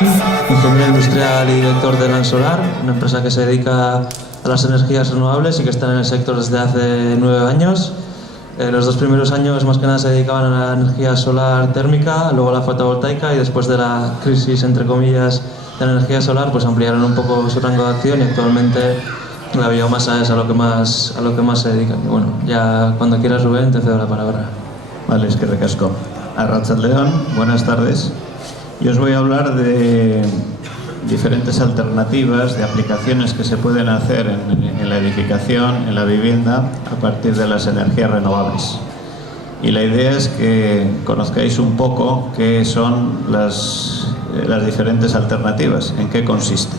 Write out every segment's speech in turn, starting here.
Ingeniero industrial y director de LAN Solar, una empresa que se dedica a las energías renovables y que está en el sector desde hace 9 años. Los 2 primeros años más que nada se dedicaban a la energía solar térmica, luego a la fotovoltaica, y después de la crisis, entre comillas, de la energía solar, pues ampliaron un poco su rango de acción, y actualmente la biomasa es a lo que más se dedican. Y bueno, ya cuando quieras, Rubén, te cedo la palabra. Vale, es que recasco. Arratsaldeon, buenas tardes. Yo os voy a hablar de diferentes alternativas, de aplicaciones que se pueden hacer en la edificación, en la vivienda, a partir de las energías renovables. Y la idea es que conozcáis un poco qué son las diferentes alternativas, en qué consiste,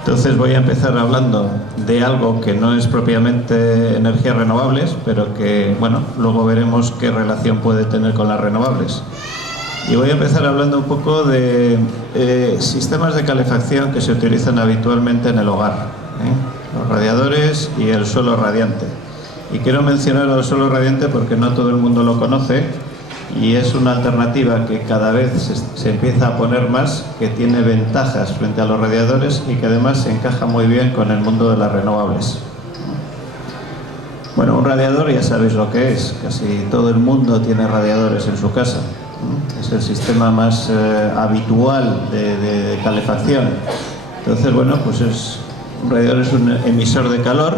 Entonces voy a empezar hablando de algo que no es propiamente energías renovables, pero que, bueno, luego veremos qué relación puede tener con las renovables. Y voy a empezar hablando un poco de sistemas de calefacción que se utilizan habitualmente en el hogar, los radiadores y el suelo radiante. Y quiero mencionar el suelo radiante porque no todo el mundo lo conoce, y es una alternativa que cada vez se empieza a poner más, que tiene ventajas frente a los radiadores y que además se encaja muy bien con el mundo de las renovables. Bueno, un radiador ya sabéis lo que es, casi todo el mundo tiene radiadores en su casa. Es el sistema más habitual de calefacción. Entonces, bueno, pues un radiador es un emisor de calor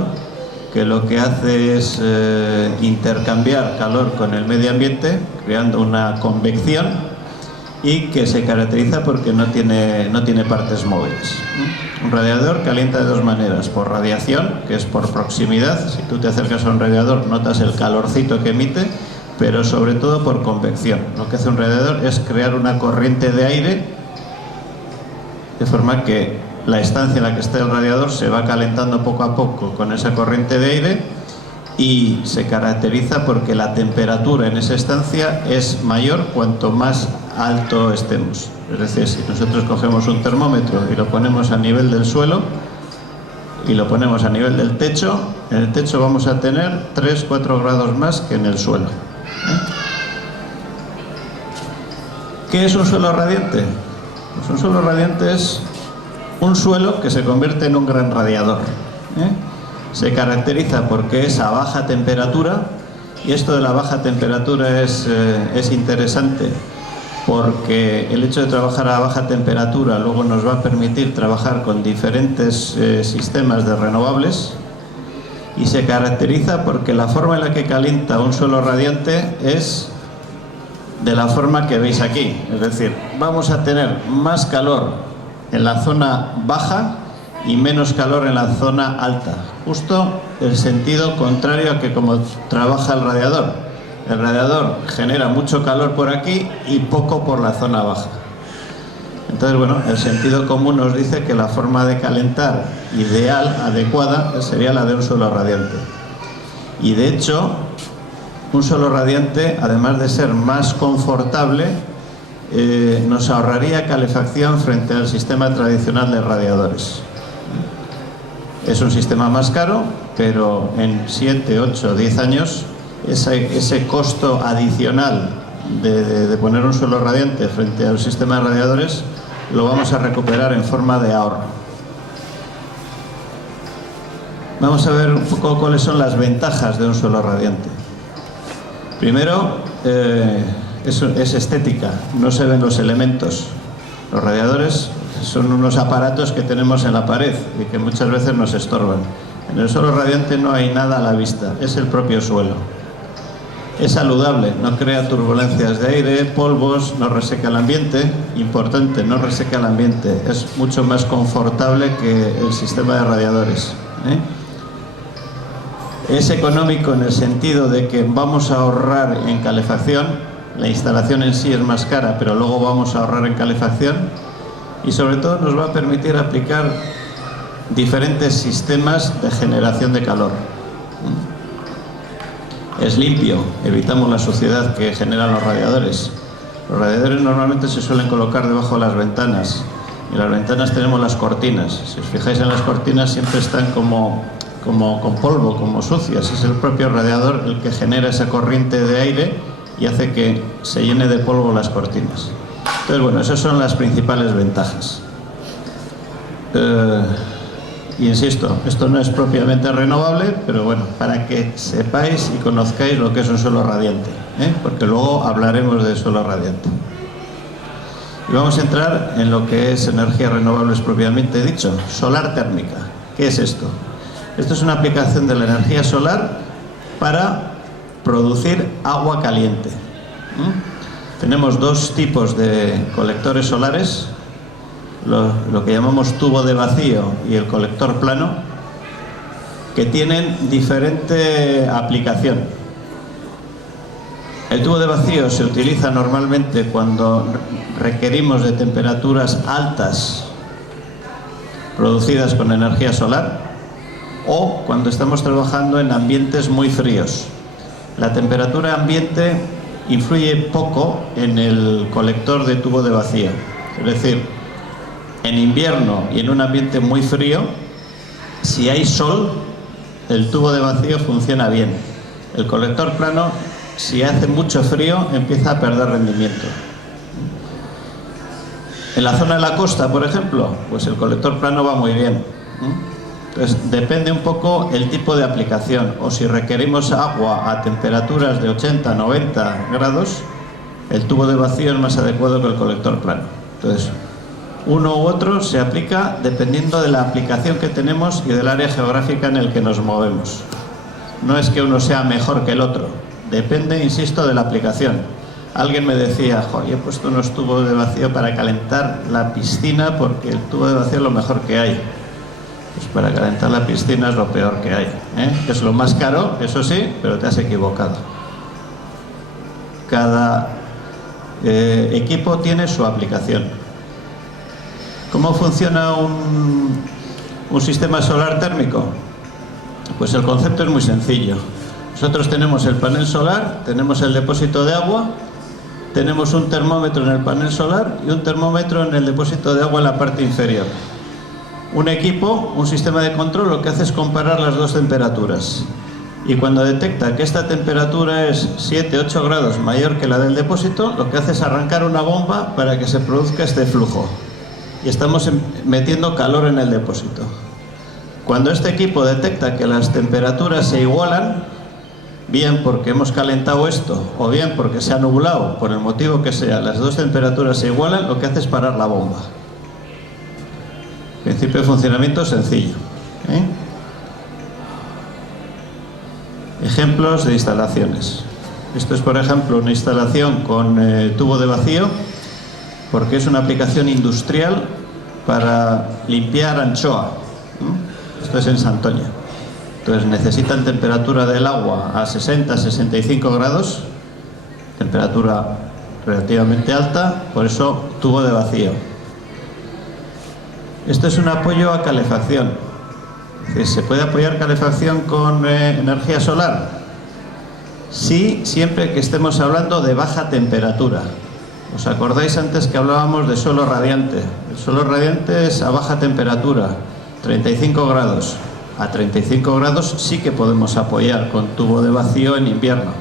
que lo que hace es intercambiar calor con el medio ambiente, creando una convección, y que se caracteriza porque no tiene partes móviles. Un radiador calienta de 2 maneras: por radiación, que es por proximidad. Si tú te acercas a un radiador notas el calorcito que emite, pero sobre todo por convección. Lo que hace un radiador es crear una corriente de aire, de forma que la estancia en la que está el radiador se va calentando poco a poco con esa corriente de aire, y se caracteriza porque la temperatura en esa estancia es mayor cuanto más alto estemos. Es decir, si nosotros cogemos un termómetro y lo ponemos a nivel del suelo y lo ponemos a nivel del techo, en el techo vamos a tener 3-4 grados más que en el suelo. ¿Qué es un suelo radiante? Pues un suelo radiante es un suelo que se convierte en un gran radiador. Se caracteriza porque es a baja temperatura, y esto de la baja temperatura es interesante porque el hecho de trabajar a baja temperatura luego nos va a permitir trabajar con diferentes sistemas de renovables, y se caracteriza porque la forma en la que calienta un suelo radiante es de la forma que veis aquí. Es decir, vamos a tener más calor en la zona baja y menos calor en la zona alta. Justo el sentido contrario a que como trabaja el radiador. El radiador genera mucho calor por aquí y poco por la zona baja. Entonces, bueno, el sentido común nos dice que la forma de calentar ideal, adecuada, sería la de un suelo radiante. Y de hecho, un suelo radiante, además de ser más confortable, nos ahorraría calefacción frente al sistema tradicional de radiadores. Es un sistema más caro, pero en 7, 8, 10 años ese costo adicional de poner un suelo radiante frente al sistema de radiadores lo vamos a recuperar en forma de ahorro. Vamos a ver un poco cuáles son las ventajas de un suelo radiante. Primero, es estética, no se ven los elementos. Los radiadores son unos aparatos que tenemos en la pared y que muchas veces nos estorban. En el suelo radiante no hay nada a la vista, es el propio suelo. Es saludable, no crea turbulencias de aire, polvos, no reseca el ambiente. Importante, no reseca el ambiente, es mucho más confortable que el sistema de radiadores. Es económico en el sentido de que vamos a ahorrar en calefacción. La instalación en sí es más cara, pero luego vamos a ahorrar en calefacción, y sobre todo nos va a permitir aplicar diferentes sistemas de generación de calor. Es limpio, evitamos la suciedad que generan los radiadores. Los radiadores normalmente se suelen colocar debajo de las ventanas, y en las ventanas tenemos las cortinas. Si os fijáis en las cortinas, siempre están como con polvo, como sucias. Es el propio radiador el que genera esa corriente de aire y hace que se llene de polvo las cortinas. Entonces, bueno, esas son las principales ventajas. Insisto, esto no es propiamente renovable, pero bueno, para que sepáis y conozcáis lo que es un suelo radiante, porque luego hablaremos de suelo radiante. Y vamos a entrar en lo que es energías renovables propiamente dicho, solar térmica. ¿Qué es esto? Esto es una aplicación de la energía solar para producir agua caliente. Tenemos dos tipos de colectores solares, lo que llamamos tubo de vacío y el colector plano, que tienen diferente aplicación. El tubo de vacío se utiliza normalmente cuando requerimos de temperaturas altas producidas con energía solar o cuando estamos trabajando en ambientes muy fríos. La temperatura ambiente influye poco en el colector de tubo de vacío, es decir, en invierno y en un ambiente muy frío, si hay sol, el tubo de vacío funciona bien. El colector plano, si hace mucho frío, empieza a perder rendimiento. En la zona de la costa, por ejemplo, pues el colector plano va muy bien. Entonces, depende un poco el tipo de aplicación. O si requerimos agua a temperaturas de 80, 90 grados, el tubo de vacío es más adecuado que el colector plano. Entonces, uno u otro se aplica dependiendo de la aplicación que tenemos y del área geográfica en el que nos movemos. No es que uno sea mejor que el otro, depende, insisto, de la aplicación. Alguien me decía, he puesto unos tubos de vacío para calentar la piscina porque el tubo de vacío es lo mejor que hay. Pues para calentar la piscina es lo peor que hay, Es lo más caro, eso sí, pero te has equivocado. Cada equipo tiene su aplicación. ¿Cómo funciona un sistema solar térmico? Pues el concepto es muy sencillo. Nosotros tenemos el panel solar, tenemos el depósito de agua, tenemos un termómetro en el panel solar y un termómetro en el depósito de agua en la parte inferior. Un equipo, un sistema de control, lo que hace es comparar las dos temperaturas. Y cuando detecta que esta temperatura es 7-8 grados mayor que la del depósito, lo que hace es arrancar una bomba para que se produzca este flujo. Y estamos metiendo calor en el depósito. Cuando este equipo detecta que las temperaturas se igualan, bien porque hemos calentado esto o bien porque se ha nublado, por el motivo que sea, las dos temperaturas se igualan, lo que hace es parar la bomba. Principio de funcionamiento sencillo. Ejemplos de instalaciones. Esto es, por ejemplo, una instalación con tubo de vacío, porque es una aplicación industrial para limpiar anchoa. Esto es en Santoña. Entonces necesitan temperatura del agua a 60-65 grados, temperatura relativamente alta, por eso tubo de vacío. Esto es un apoyo a calefacción. Es decir, ¿se puede apoyar calefacción con energía solar? Sí, siempre que estemos hablando de baja temperatura. ¿Os acordáis antes que hablábamos de suelo radiante? El suelo radiante es a baja temperatura, 35 grados. A 35 grados sí que podemos apoyar con tubo de vacío en invierno.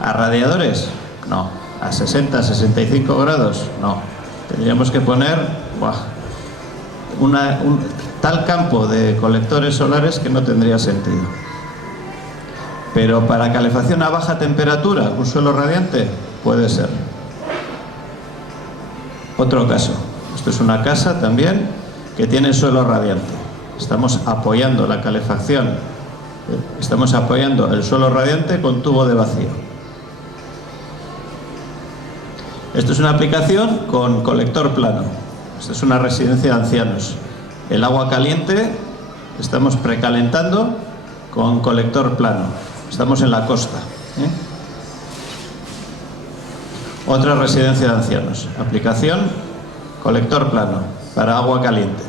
¿A radiadores? No. ¿A 60-65 grados? No. Tendríamos que poner tal campo de colectores solares que no tendría sentido. Pero para calefacción a baja temperatura, un suelo radiante, puede ser. Otro caso. Esto es una casa también que tiene suelo radiante. Estamos apoyando la calefacción, estamos apoyando el suelo radiante con tubo de vacío. Esto es una aplicación con colector plano. Esta es una residencia de ancianos. El agua caliente estamos precalentando con colector plano. Estamos en la costa. Otra residencia de ancianos. Aplicación colector plano para agua caliente.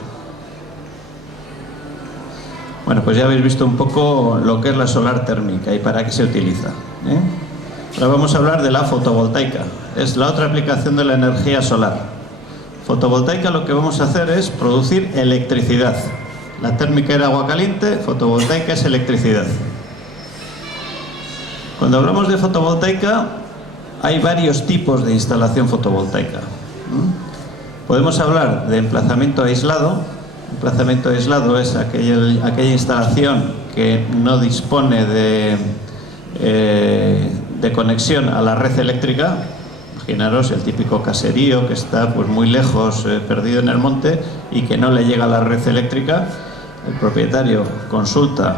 Bueno, pues ya habéis visto un poco lo que es la solar térmica y para qué se utiliza. Ahora vamos a hablar de la fotovoltaica. Es la otra aplicación de la energía solar. Fotovoltaica, lo que vamos a hacer es producir electricidad. La térmica era agua caliente, fotovoltaica es electricidad. Cuando hablamos de fotovoltaica, hay varios tipos de instalación fotovoltaica. Podemos hablar de emplazamiento aislado. Emplazamiento aislado es aquella instalación que no dispone de conexión a la red eléctrica. Imaginaros el típico caserío que está pues muy lejos, perdido en el monte, y que no le llega a la red eléctrica. El propietario consulta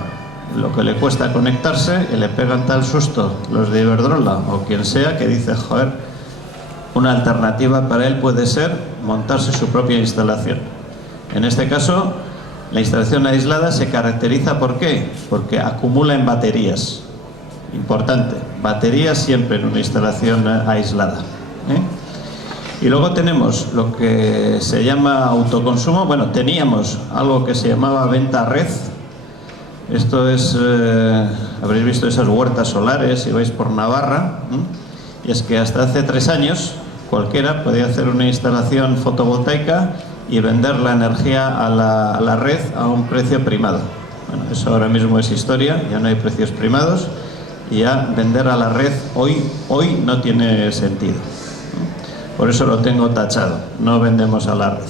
lo que le cuesta conectarse y le pegan tal susto los de Iberdrola o quien sea que dice, joder, una alternativa para él puede ser montarse su propia instalación. En este caso, la instalación aislada se caracteriza ¿por qué? Porque acumula en baterías. Importante, baterías siempre en una instalación aislada. Y luego tenemos lo que se llama autoconsumo. Bueno, teníamos algo que se llamaba venta a red. Esto es, habréis visto esas huertas solares si vais por Navarra, y es que hasta hace 3 años cualquiera podía hacer una instalación fotovoltaica y vender la energía a la red a un precio primado. Bueno, eso ahora mismo es historia, ya no hay precios primados y ya vender a la red hoy no tiene sentido. Por eso lo tengo tachado, no vendemos a la red.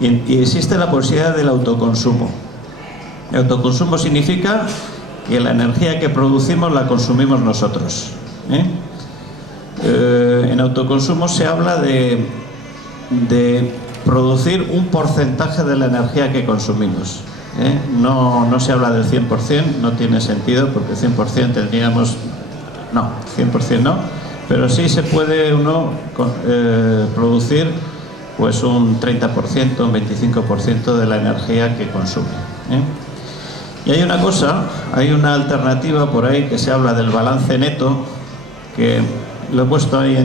Y existe la posibilidad del autoconsumo. El autoconsumo significa que la energía que producimos la consumimos nosotros. En autoconsumo se habla de producir un porcentaje de la energía que consumimos. No se habla del 100%, no tiene sentido, porque 100% tendríamos... No, 100% no, pero sí se puede uno producir pues un 30%, un 25% de la energía que consume. Y hay una cosa, hay una alternativa por ahí que se habla del balance neto, que lo he puesto ahí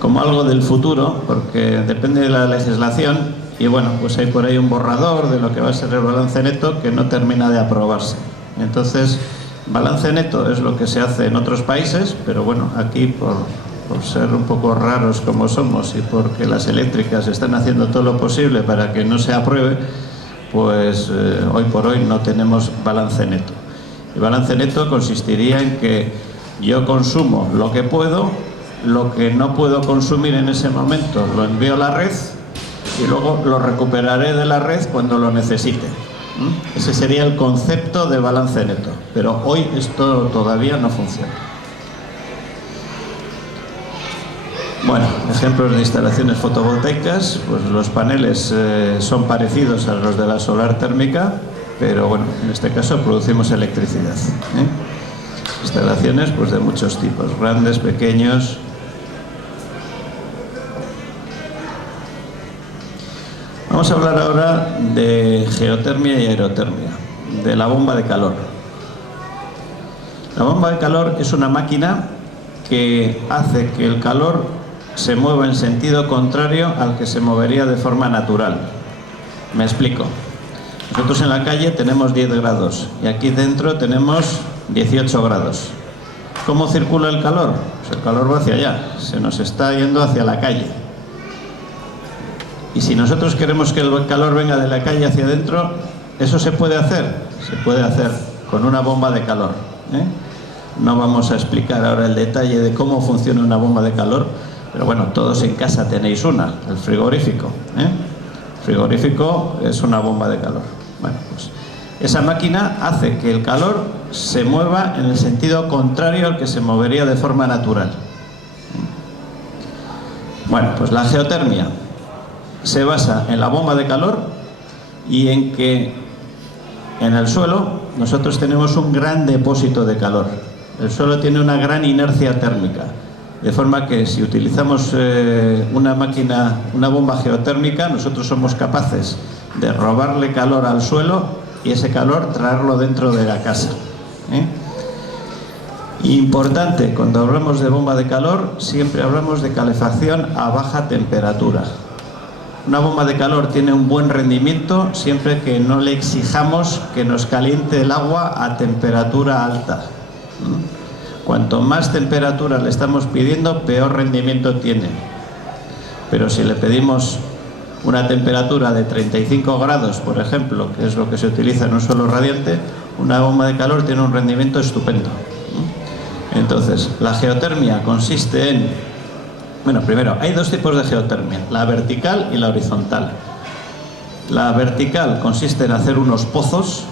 como algo del futuro, porque depende de la legislación, y bueno, pues hay por ahí un borrador de lo que va a ser el balance neto que no termina de aprobarse. Entonces, balance neto es lo que se hace en otros países, pero bueno, aquí por ser un poco raros como somos y porque las eléctricas están haciendo todo lo posible para que no se apruebe, pues hoy por hoy no tenemos balance neto. El balance neto consistiría en que yo consumo lo que puedo, lo que no puedo consumir en ese momento lo envío a la red y luego lo recuperaré de la red cuando lo necesite. Ese sería el concepto de balance neto, pero hoy esto todavía no funciona. Bueno, ejemplos de instalaciones fotovoltaicas, pues los paneles son parecidos a los de la solar térmica, pero bueno, en este caso producimos electricidad. Instalaciones pues de muchos tipos, grandes, pequeños. Vamos a hablar ahora de geotermia y aerotermia, de la bomba de calor. La bomba de calor es una máquina que hace que el calor se mueva en sentido contrario al que se movería de forma natural. Me explico. Nosotros en la calle tenemos 10 grados y aquí dentro tenemos 18 grados. ¿Cómo circula el calor? Pues el calor va hacia allá, se nos está yendo hacia la calle. Y si nosotros queremos que el calor venga de la calle hacia adentro, ¿eso se puede hacer? Se puede hacer con una bomba de calor. No vamos a explicar ahora el detalle de cómo funciona una bomba de calor, pero bueno, todos en casa tenéis una, el frigorífico. El frigorífico es una bomba de calor. Bueno, pues esa máquina hace que el calor se mueva en el sentido contrario al que se movería de forma natural. Bueno, pues la geotermia se basa en la bomba de calor y en que en el suelo nosotros tenemos un gran depósito de calor. El suelo tiene una gran inercia térmica, de forma que si utilizamos una máquina, una bomba geotérmica, nosotros somos capaces de robarle calor al suelo y ese calor traerlo dentro de la casa. Importante, cuando hablamos de bomba de calor, siempre hablamos de calefacción a baja temperatura. Una bomba de calor tiene un buen rendimiento siempre que no le exijamos que nos caliente el agua a temperatura alta. Cuanto más temperatura le estamos pidiendo, peor rendimiento tiene. Pero si le pedimos una temperatura de 35 grados, por ejemplo, que es lo que se utiliza en un suelo radiante, una bomba de calor tiene un rendimiento estupendo. Entonces, la geotermia consiste en Bueno, primero, hay dos tipos de geotermia, la vertical y la horizontal. La vertical consiste en hacer unos pozos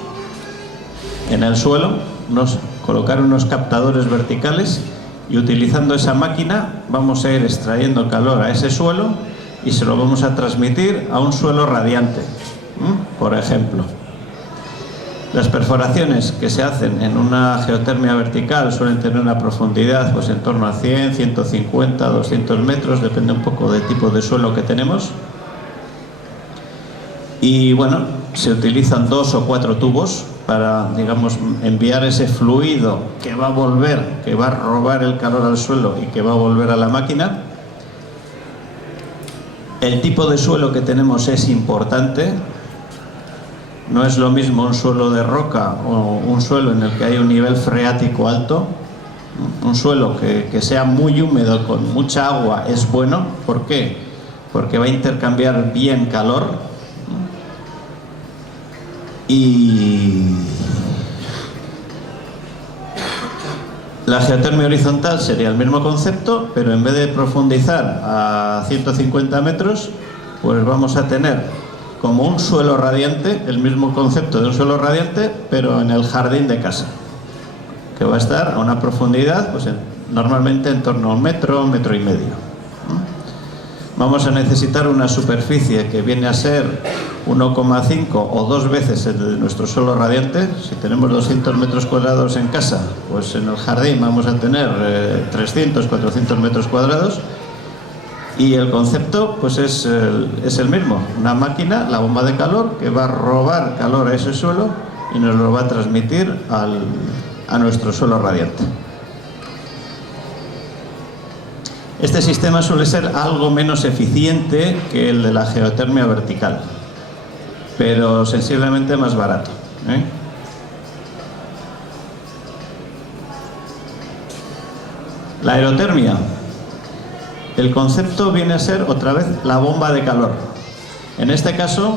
en el suelo, colocar unos captadores verticales y utilizando esa máquina vamos a ir extrayendo calor a ese suelo y se lo vamos a transmitir a un suelo radiante, por ejemplo. Las perforaciones que se hacen en una geotermia vertical suelen tener una profundidad pues en torno a 100, 150, 200 metros, depende un poco del tipo de suelo que tenemos. Y bueno, se utilizan 2 o 4 tubos para, digamos, enviar ese fluido que va a volver, que va a robar el calor al suelo y que va a volver a la máquina. El tipo de suelo que tenemos es importante. No es lo mismo un suelo de roca o un suelo en el que hay un nivel freático alto. Un suelo que sea muy húmedo con mucha agua es bueno. ¿Por qué? Porque va a intercambiar bien calor. Y la geotermia horizontal sería el mismo concepto, pero en vez de profundizar a 150 metros, pues vamos a tener como un suelo radiante, el mismo concepto de un suelo radiante, pero en el jardín de casa, que va a estar a una profundidad pues normalmente en torno a 1 metro, 1,5 metros. Vamos a necesitar una superficie que viene a ser 1,5 o 2 veces el de nuestro suelo radiante. Si tenemos 200 metros cuadrados en casa, pues en el jardín vamos a tener 300, 400 metros cuadrados. Y el concepto pues es el mismo, una máquina, la bomba de calor, que va a robar calor a ese suelo y nos lo va a transmitir a nuestro suelo radiante. Este sistema suele ser algo menos eficiente que el de la geotermia vertical, pero sensiblemente más barato, ¿eh? La aerotermia. El concepto viene a ser otra vez la bomba de calor. En este caso,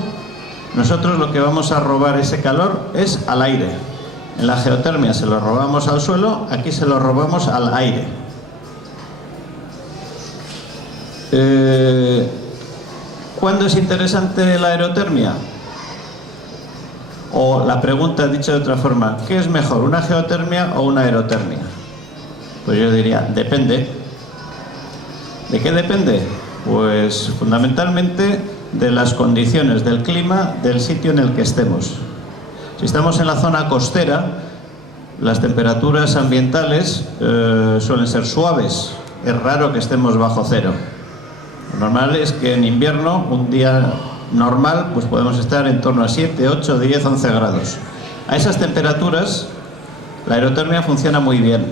nosotros lo que vamos a robar ese calor es al aire. En la geotermia se lo robamos al suelo, aquí se lo robamos al aire. ¿Cuándo es interesante la aerotermia? O la pregunta dicha de otra forma, ¿qué es mejor, una geotermia o una aerotermia? Pues yo diría, depende. ¿De qué depende? Pues fundamentalmente de las condiciones, del clima, del sitio en el que estemos. Si estamos en la zona costera, las temperaturas ambientales suelen ser suaves. Es raro que estemos bajo cero. Lo normal es que en invierno, un día normal, pues podemos estar en torno a 7, 8, 10, 11 grados. A esas temperaturas, la aerotermia funciona muy bien.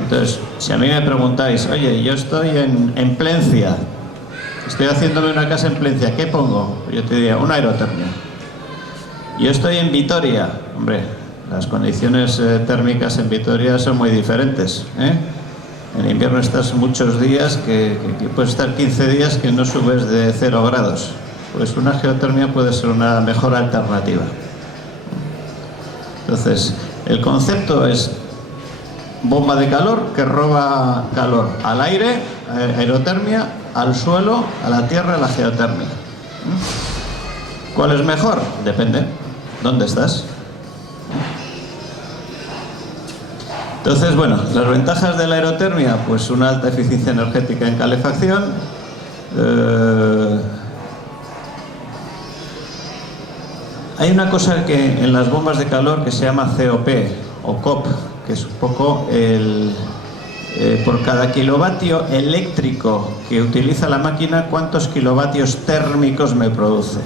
Entonces, si a mí me preguntáis, oye, yo estoy en Plencia, estoy haciéndome una casa en Plencia, ¿qué pongo? Yo te diría, una aerotermia. Yo estoy en Vitoria, hombre, las condiciones térmicas en Vitoria son muy diferentes, ¿eh? En invierno estás muchos días, que puedes estar 15 días que no subes de 0 grados. Pues una geotermia puede ser una mejor alternativa. Entonces, el concepto es bomba de calor que roba calor al aire, aerotermia, al suelo, a la tierra, a la geotermia. ¿Cuál es mejor? Depende. ¿Dónde estás? Entonces, bueno, las ventajas de la aerotermia, pues una alta eficiencia energética en calefacción, hay una cosa que en las bombas de calor que se llama COP o COP, que es un poco por cada kilovatio eléctrico que utiliza la máquina, cuántos kilovatios térmicos me produce.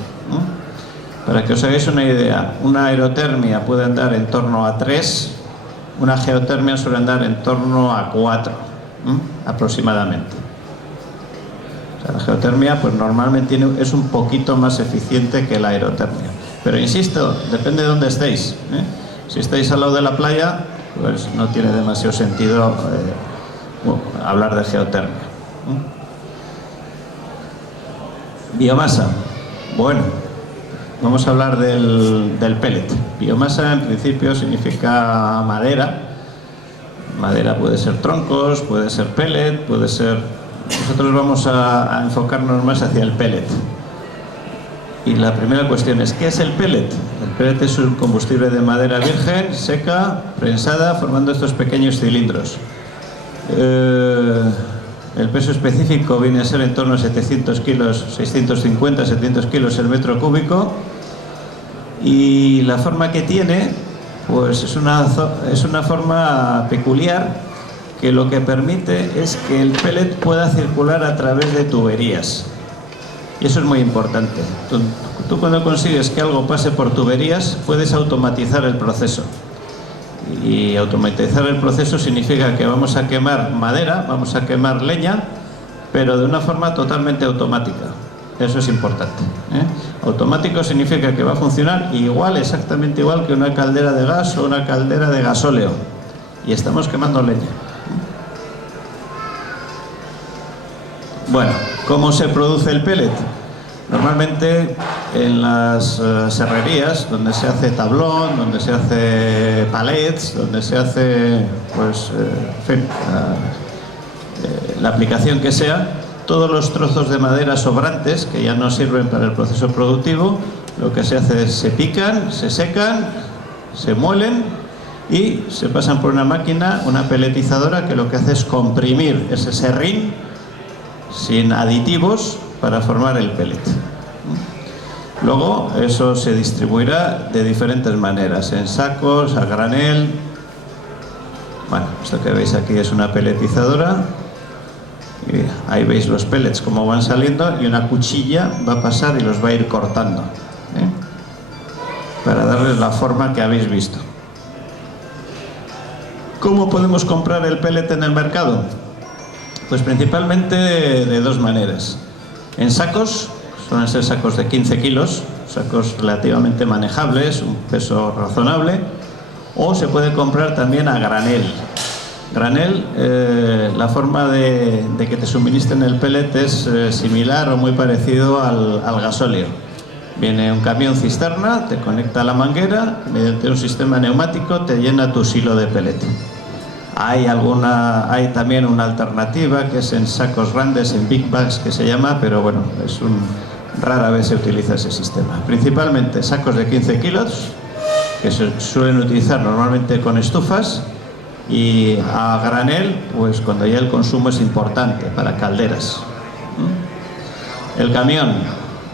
Para que os hagáis una idea, una aerotermia puede andar en torno a 3, una geotermia suele andar en torno a 4, aproximadamente. O sea, la geotermia pues normalmente es un poquito más eficiente que la aerotermia. Pero insisto, depende de dónde estéis, ¿eh? Si estáis al lado de la playa, pues no tiene demasiado sentido hablar de geotermia. Biomasa. Bueno, vamos a hablar del pellet. Biomasa en principio significa madera. Madera puede ser troncos, puede ser pellet, puede ser... Nosotros vamos a enfocarnos más hacia el pellet. Y la primera cuestión es, ¿qué es el pellet? El pellet es un combustible de madera virgen, seca, prensada, formando estos pequeños cilindros. El peso específico viene a ser en torno a 700 kilos, 650, 700 kilos el metro cúbico. Y la forma que tiene, pues es una forma peculiar, que lo que permite es que el pellet pueda circular a través de tuberías. Y eso es muy importante. Tú cuando consigues que algo pase por tuberías, puedes automatizar el proceso. Y automatizar el proceso significa que vamos a quemar madera, vamos a quemar leña, pero de una forma totalmente automática. Eso es importante, ¿eh? Automático significa que va a funcionar igual, exactamente igual que una caldera de gas o una caldera de gasóleo. Y estamos quemando leña. Bueno, ¿cómo se produce el pellet? Normalmente en las serrerías, donde se hace tablón, donde se hace palets, donde se hace, pues, en fin, la aplicación que sea, todos los trozos de madera sobrantes, que ya no sirven para el proceso productivo, lo que se hace es se pican, se secan, se muelen y se pasan por una máquina, una peletizadora, que lo que hace es comprimir ese serrín sin aditivos para formar el pellet. Luego eso se distribuirá de diferentes maneras, en sacos, a granel. Bueno, esto que veis aquí es una peletizadora. Y ahí veis los pellets como van saliendo, y una cuchilla va a pasar y los va a ir cortando, ¿eh? Para darles la forma que habéis visto. ¿Cómo podemos comprar el pellet en el mercado? Pues principalmente de dos maneras. En sacos, suelen ser sacos de 15 kilos, sacos relativamente manejables, un peso razonable, o se puede comprar también a granel. Granel, la forma de que te suministren el pellet es similar o muy parecido al gasóleo. Viene un camión cisterna, te conecta a la manguera, mediante un sistema neumático te llena tu silo de pellet. Hay también una alternativa que es en sacos grandes, en big bags que se llama, pero bueno, rara vez se utiliza ese sistema. Principalmente sacos de 15 kilos, que se suelen utilizar normalmente con estufas, y a granel, pues cuando ya el consumo es importante, para calderas. El camión,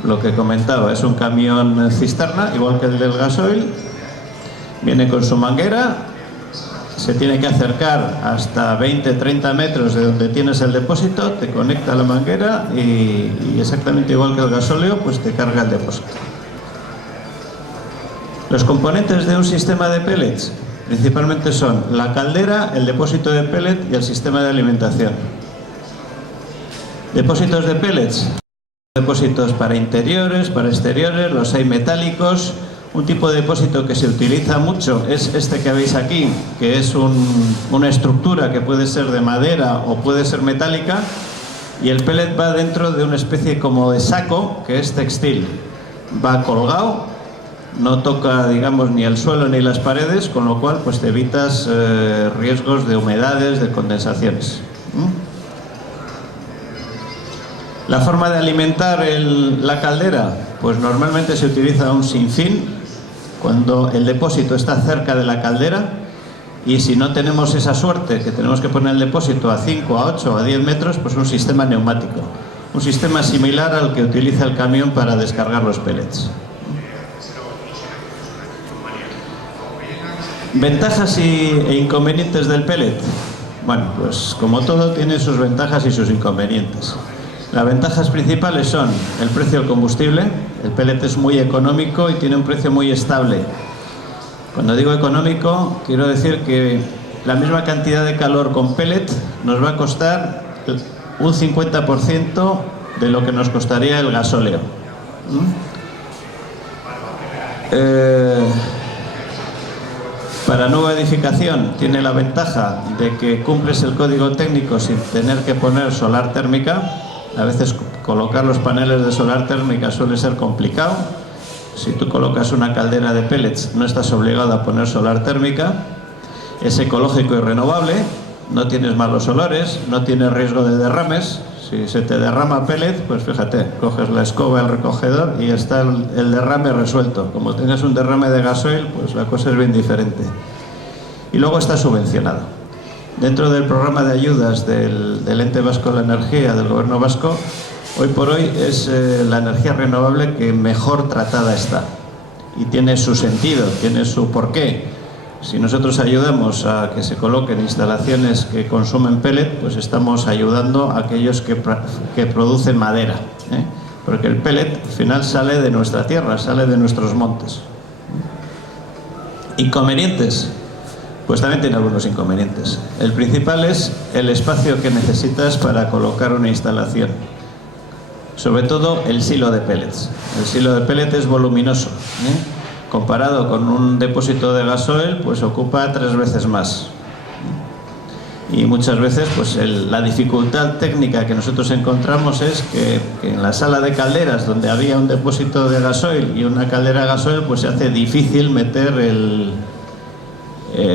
lo que comentaba, es un camión cisterna, igual que el del gasoil, viene con su manguera. Se tiene que acercar hasta 20-30 metros de donde tienes el depósito, te conecta a la manguera y exactamente igual que el gasóleo, pues te carga el depósito. Los componentes de un sistema de pellets principalmente son la caldera, el depósito de pellet y el sistema de alimentación. Depósitos de pellets. Depósitos para interiores, para exteriores, los hay metálicos. Un tipo de depósito que se utiliza mucho es este que veis aquí, que es una estructura que puede ser de madera o puede ser metálica, y el pellet va dentro de una especie como de saco que es textil. Va colgado, no toca, digamos, ni el suelo ni las paredes, con lo cual pues te evitas riesgos de humedades, de condensaciones. La forma de alimentar la caldera, pues normalmente se utiliza un sinfín cuando el depósito está cerca de la caldera, y si no tenemos esa suerte, que tenemos que poner el depósito a 5, a 8, a 10 metros, pues un sistema neumático. Un sistema similar al que utiliza el camión para descargar los pellets. Ventajas e inconvenientes del pellet. Bueno, pues como todo tiene sus ventajas y sus inconvenientes. Las ventajas principales son el precio del combustible. El pellet es muy económico y tiene un precio muy estable. Cuando digo económico, quiero decir que la misma cantidad de calor con pellet nos va a costar un 50% de lo que nos costaría el gasóleo. Para nueva edificación tiene la ventaja de que cumples el código técnico sin tener que poner solar térmica. A veces colocar los paneles de solar térmica suele ser complicado. Si tú colocas una caldera de pellets, no estás obligado a poner solar térmica. es ecológico y renovable, no tienes malos olores, no tienes riesgo de derrames. Si se te derrama pellet, pues fíjate, coges la escoba, el recogedor y está el derrame resuelto. Como tengas un derrame de gasoil, pues la cosa es bien diferente. Y luego está subvencionado. Dentro del programa de ayudas del Ente Vasco de la Energía, del Gobierno vasco, hoy por hoy es la energía renovable que mejor tratada está. Y tiene su sentido, tiene su porqué. Si nosotros ayudamos a que se coloquen instalaciones que consumen pellet, pues estamos ayudando a aquellos que producen madera, ¿eh? Porque el pellet al final sale de nuestra tierra, sale de nuestros montes. ¿Inconvenientes? Pues también tiene algunos inconvenientes. El principal es el espacio que necesitas para colocar una instalación. Sobre todo el silo de pellets. El silo de pellet es voluminoso, ¿eh? Comparado con un depósito de gasoil, pues ocupa 3 veces más. Y muchas veces pues la dificultad técnica que nosotros encontramos es que en la sala de calderas, donde había un depósito de gasoil y una caldera de gasoil, pues se hace difícil meter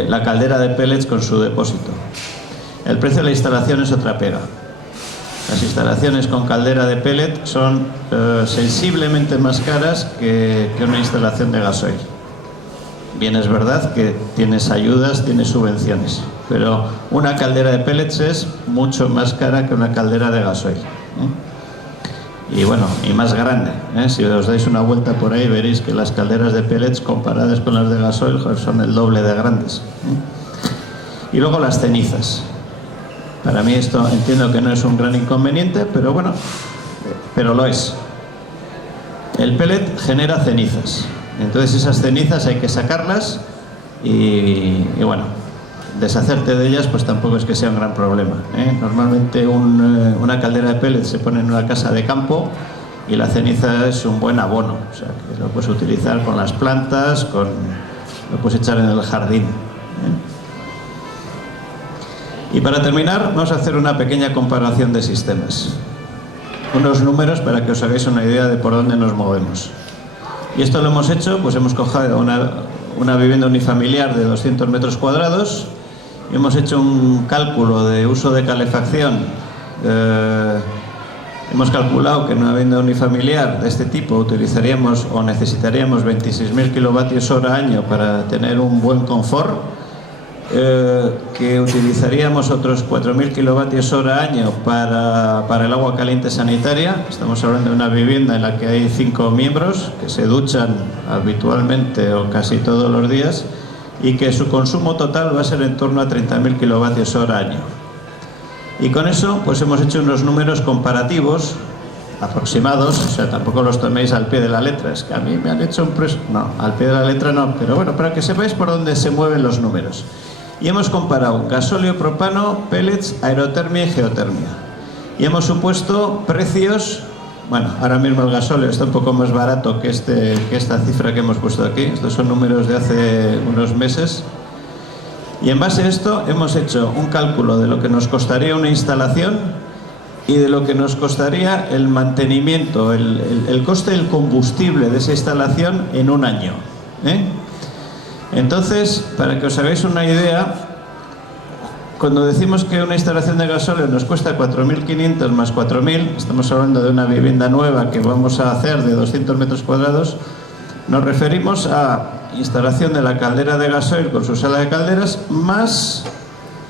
la caldera de pellets con su depósito. El precio de la instalación es otra pega. Las instalaciones con caldera de pellet son sensiblemente más caras que una instalación de gasoil. Bien, es verdad que tienes ayudas, tienes subvenciones, pero una caldera de pellets es mucho más cara que una caldera de gasoil, ¿eh? Y bueno, y más grande, ¿eh? Si os dais una vuelta por ahí veréis que las calderas de pellets comparadas con las de gasoil, joder, son el doble de grandes, ¿eh? Y luego las cenizas. Para mí esto entiendo que no es un gran inconveniente, pero bueno, pero lo es. El pellet genera cenizas. Entonces esas cenizas hay que sacarlas y bueno, deshacerte de ellas pues tampoco es que sea un gran problema, ¿eh? Normalmente una caldera de pellet se pone en una casa de campo y la ceniza es un buen abono. O sea, que lo puedes utilizar con las plantas, lo puedes echar en el jardín, ¿eh? Y para terminar, vamos a hacer una pequeña comparación de sistemas. Unos números para que os hagáis una idea de por dónde nos movemos. Y esto lo hemos hecho, pues hemos cogido una vivienda unifamiliar de 200 metros cuadrados y hemos hecho un cálculo de uso de calefacción. Hemos calculado que en una vivienda unifamiliar de este tipo utilizaríamos o necesitaríamos 26.000 kilovatios hora año para tener un buen confort. Que utilizaríamos otros 4.000 kilovatios hora año para el agua caliente sanitaria. Estamos hablando de una vivienda en la que hay 5 miembros que se duchan habitualmente o casi todos los días y que su consumo total va a ser en torno a 30.000 kilovatios hora año. Y con eso pues hemos hecho unos números comparativos aproximados, o sea, tampoco los toméis al pie de la letra, es que a mí me han hecho un no, al pie de la letra no, pero bueno, para que sepáis por dónde se mueven los números. Y hemos comparado gasóleo, propano, pellets, aerotermia y geotermia. Y hemos supuesto precios, bueno, ahora mismo el gasóleo está un poco más barato que esta cifra que hemos puesto aquí. Estos son números de hace unos meses. Y en base a esto hemos hecho un cálculo de lo que nos costaría una instalación y de lo que nos costaría el mantenimiento, el coste del combustible de esa instalación en un año, ¿eh? Entonces, para que os hagáis una idea, cuando decimos que una instalación de gasóleo nos cuesta 4.500 más 4.000, estamos hablando de una vivienda nueva que vamos a hacer de 200 metros cuadrados, nos referimos a instalación de la caldera de gasoil con su sala de calderas más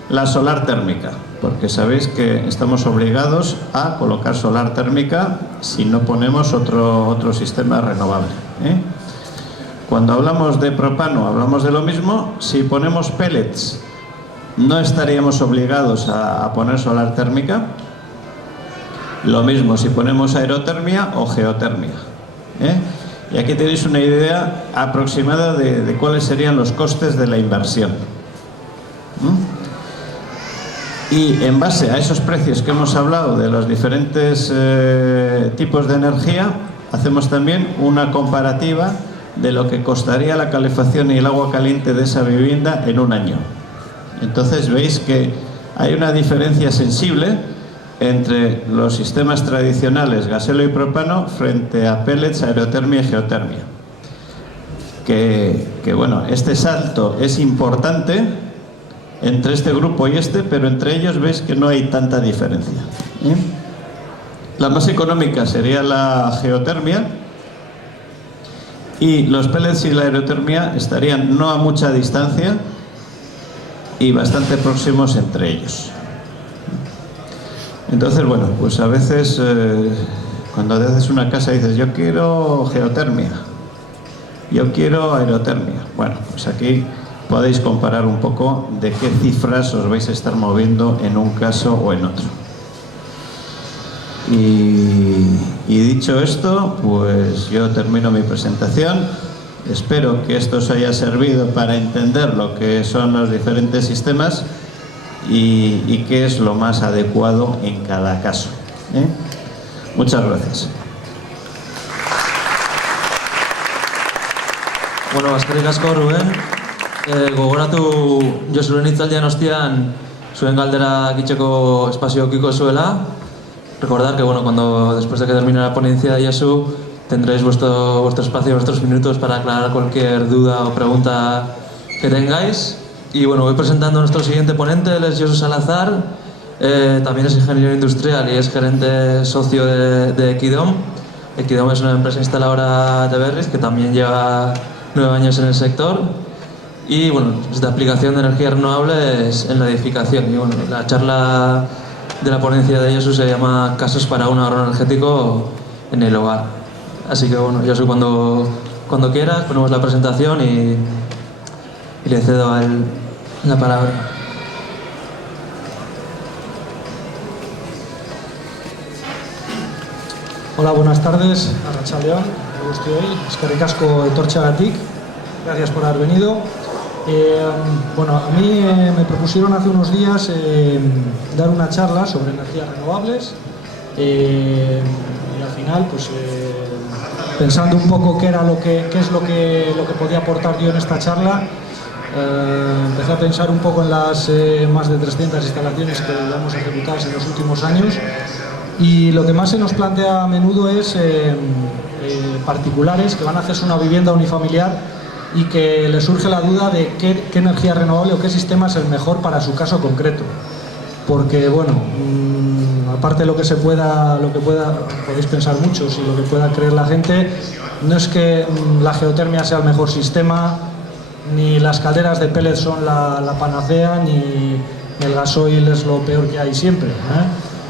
la solar térmica, porque sabéis que estamos obligados a colocar solar térmica si no ponemos otro sistema renovable, ¿eh? Cuando hablamos de propano hablamos de lo mismo. Si ponemos pellets no estaríamos obligados a poner solar térmica. Lo mismo si ponemos aerotermia o geotermia, ¿eh? Y aquí tenéis una idea aproximada de cuáles serían los costes de la inversión. Y en base a esos precios que hemos hablado de los diferentes tipos de energía, hacemos también una comparativa de lo que costaría la calefacción y el agua caliente de esa vivienda en un año. Entonces veis que hay una diferencia sensible entre los sistemas tradicionales gasóleo y propano frente a pellets, aerotermia y geotermia. Que bueno, este salto es importante entre este grupo y este, pero entre ellos veis que no hay tanta diferencia. La más económica sería la geotermia, y los pellets y la aerotermia estarían no a mucha distancia y bastante próximos entre ellos. Entonces, bueno, pues a veces cuando haces una casa dices, yo quiero geotermia, yo quiero aerotermia. Bueno, pues aquí podéis comparar un poco de qué cifras os vais a estar moviendo en un caso o en otro. Y dicho esto, pues yo termino mi presentación. Espero que esto os haya servido para entender lo que son los diferentes sistemas y qué es lo más adecuado en cada caso. Muchas gracias. Bueno, eskerrik asko, Ruben. Gogoratu Josuren hitzaldian ostian zuen galderak itzeko espazio okiko zuela. Recordar que, bueno, cuando después de que termine la ponencia de Josu, tendréis vuestro espacio, vuestros minutos para aclarar cualquier duda o pregunta que tengáis. Y bueno, voy presentando a nuestro siguiente ponente. Él es Josu Salazar, también es ingeniero industrial y es gerente socio de Equidom. Equidom es una empresa instaladora de berries que también lleva 9 años en el sector. Y bueno, es de aplicación de energías renovables en la edificación. Y bueno, la charla de la ponencia de Josu se llama Casos para un ahorro energético en el hogar. Así que bueno, Josu, cuando quieras ponemos la presentación y le cedo a él la palabra. Hola, buenas tardes. Arratsaldeon, guztioi. Eskerrik asko etortzeagatik. Gracias por haber venido. Bueno, a mí me propusieron hace unos días dar una charla sobre energías renovables y al final, pues pensando un poco qué es lo que podía aportar yo en esta charla, empecé a pensar un poco en las más de 300 instalaciones que hemos ejecutado en los últimos años, y lo que más se nos plantea a menudo es particulares que van a hacerse una vivienda unifamiliar y que les surge la duda de qué energía renovable o qué sistema es el mejor para su caso concreto. Porque, bueno, aparte de lo que podéis pensar muchos y lo que pueda creer la gente, no es que la geotermia sea el mejor sistema, ni las calderas de pellets son la panacea, ni el gasoil es lo peor que hay siempre.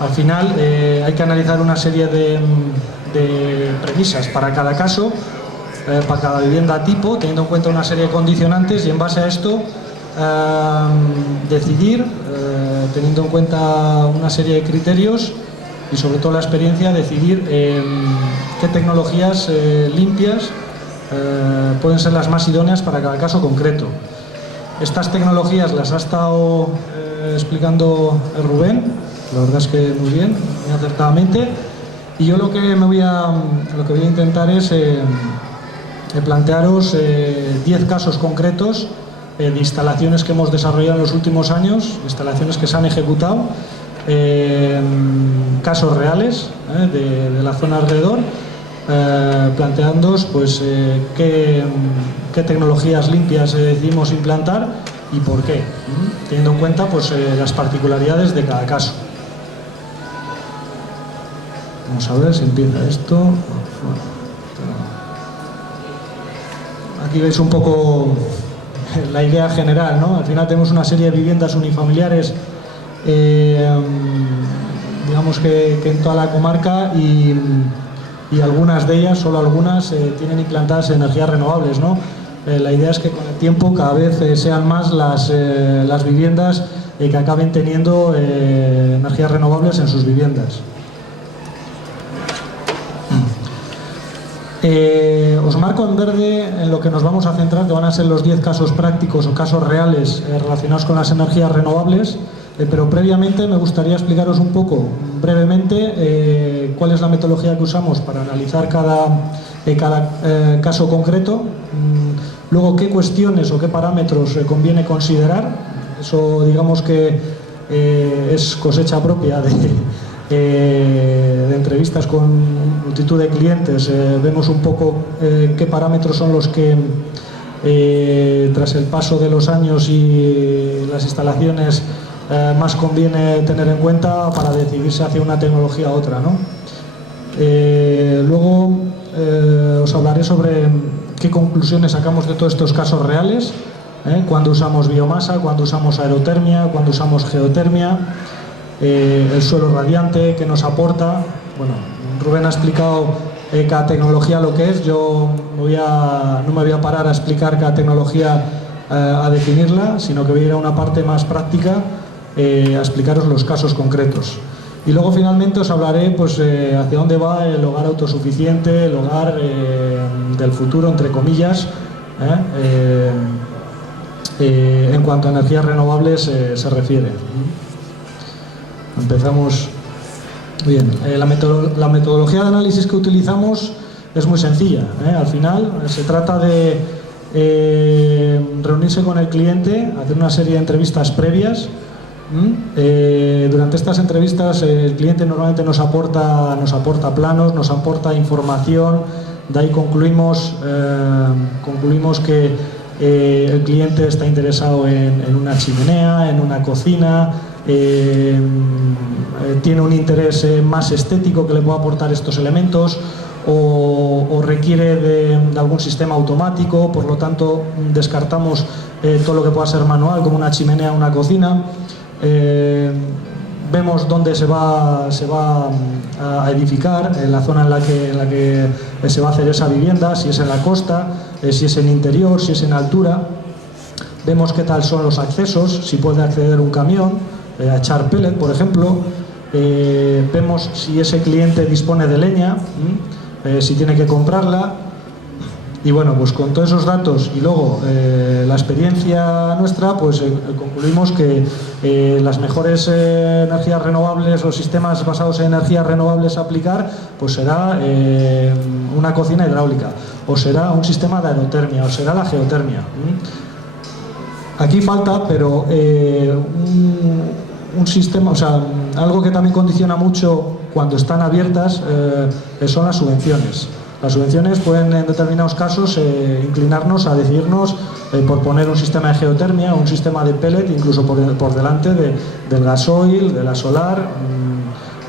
Al final hay que analizar una serie de premisas para cada caso, para cada vivienda tipo, teniendo en cuenta una serie de condicionantes, y en base a esto decidir, teniendo en cuenta una serie de criterios y sobre todo la experiencia, decidir qué tecnologías limpias pueden ser las más idóneas para cada caso concreto. Estas tecnologías las ha estado explicando Rubén, la verdad es que muy bien, muy acertadamente, y yo lo que voy a intentar es plantearos 10 casos concretos de instalaciones que hemos desarrollado en los últimos años, instalaciones que se han ejecutado, casos reales de la zona alrededor, planteándoos pues, qué tecnologías limpias decidimos implantar y por qué, teniendo en cuenta pues, las particularidades de cada caso. Vamos a ver si empieza esto. Aquí veis un poco la idea general, ¿no? Al final tenemos una serie de viviendas unifamiliares, digamos que en toda la comarca, y algunas de ellas, solo algunas, tienen implantadas energías renovables, ¿no? La idea es que con el tiempo cada vez sean más las viviendas que acaben teniendo energías renovables en sus viviendas. Os marco en verde en lo que nos vamos a centrar, que van a ser los 10 casos prácticos o casos reales relacionados con las energías renovables, pero previamente me gustaría explicaros un poco, brevemente, cuál es la metodología que usamos para analizar cada caso concreto, luego qué cuestiones o qué parámetros conviene considerar. Eso, digamos que es cosecha propia de entrevistas con multitud de clientes. Vemos un poco qué parámetros son los que tras el paso de los años y las instalaciones, más conviene tener en cuenta para decidirse hacia una tecnología u otra, ¿no? Luego os hablaré sobre qué conclusiones sacamos de todos estos casos reales, cuando usamos biomasa, cuando usamos aerotermia, cuando usamos geotermia, el suelo radiante, qué nos aporta. Bueno, Rubén ha explicado cada tecnología lo que es. Yo no me voy a parar a explicar cada tecnología, a definirla, sino que voy a ir a una parte más práctica, a explicaros los casos concretos. Y luego finalmente os hablaré pues, hacia dónde va el hogar autosuficiente, el hogar del futuro, entre comillas, en cuanto a energías renovables se refiere. Empezamos. Bien, la metodología de análisis que utilizamos es muy sencilla. Al final se trata de reunirse con el cliente, hacer una serie de entrevistas previas. Durante estas entrevistas el cliente normalmente nos aporta planos, nos aporta información. De ahí concluimos que el cliente está interesado en una chimenea, en una cocina, tiene un interés más estético que le pueda aportar estos elementos, o requiere de algún sistema automático. Por lo tanto, descartamos todo lo que pueda ser manual, como una chimenea o una cocina. Vemos dónde se va a edificar, en la zona en la que se va a hacer esa vivienda, si es en la costa, si es en interior, si es en altura. Vemos qué tal son los accesos, si puede acceder un camión a echar pellet, por ejemplo. Vemos si ese cliente dispone de leña, si tiene que comprarla. Y bueno, pues con todos esos datos y luego la experiencia nuestra, pues concluimos que las mejores energías renovables o sistemas basados en energías renovables a aplicar, pues será una cocina hidráulica, o será un sistema de aerotermia, o será la geotermia. Aquí falta, pero un sistema, o sea, algo que también condiciona mucho cuando están abiertas son las subvenciones. Las subvenciones pueden, en determinados casos, inclinarnos a decidirnos por poner un sistema de geotermia, un sistema de pellet, incluso por delante del gasoil, de la solar.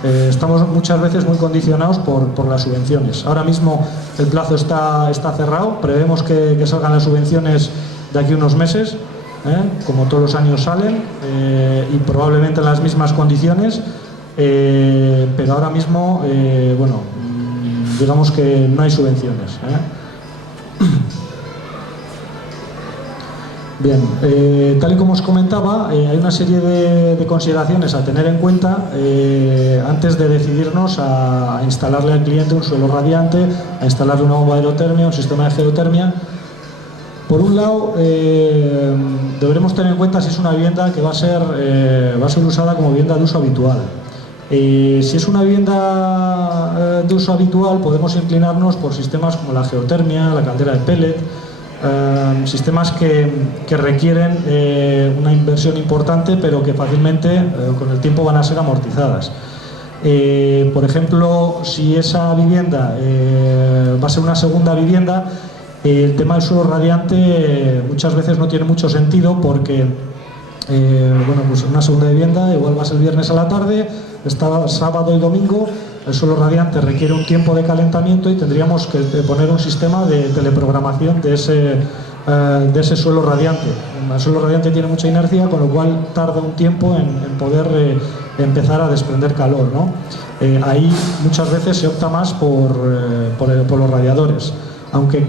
Estamos muchas veces muy condicionados por las subvenciones. Ahora mismo el plazo está cerrado, prevemos que salgan las subvenciones de aquí a unos meses, como todos los años salen, y probablemente en las mismas condiciones, pero ahora mismo, bueno, digamos que no hay subvenciones. Bien, tal y como os comentaba, hay una serie de consideraciones a tener en cuenta antes de decidirnos a instalarle al cliente un suelo radiante, a instalarle una bomba de aerotermia, un sistema de geotermia. Por un lado, deberemos tener en cuenta si es una vivienda que va a ser usada como vivienda de uso habitual. Si es una vivienda de uso habitual, podemos inclinarnos por sistemas como la geotermia, la caldera de pellet, sistemas que requieren una inversión importante, pero que fácilmente con el tiempo van a ser amortizadas. Por ejemplo, si esa vivienda va a ser una segunda vivienda, el tema del suelo radiante muchas veces no tiene mucho sentido, porque bueno, pues una segunda vivienda igual va a ser el viernes a la tarde, está sábado y domingo, el suelo radiante requiere un tiempo de calentamiento y tendríamos que poner un sistema de teleprogramación de ese suelo radiante. El suelo radiante tiene mucha inercia, con lo cual tarda un tiempo en poder empezar a desprender calor, ¿no? Ahí muchas veces se opta más por los radiadores. Aunque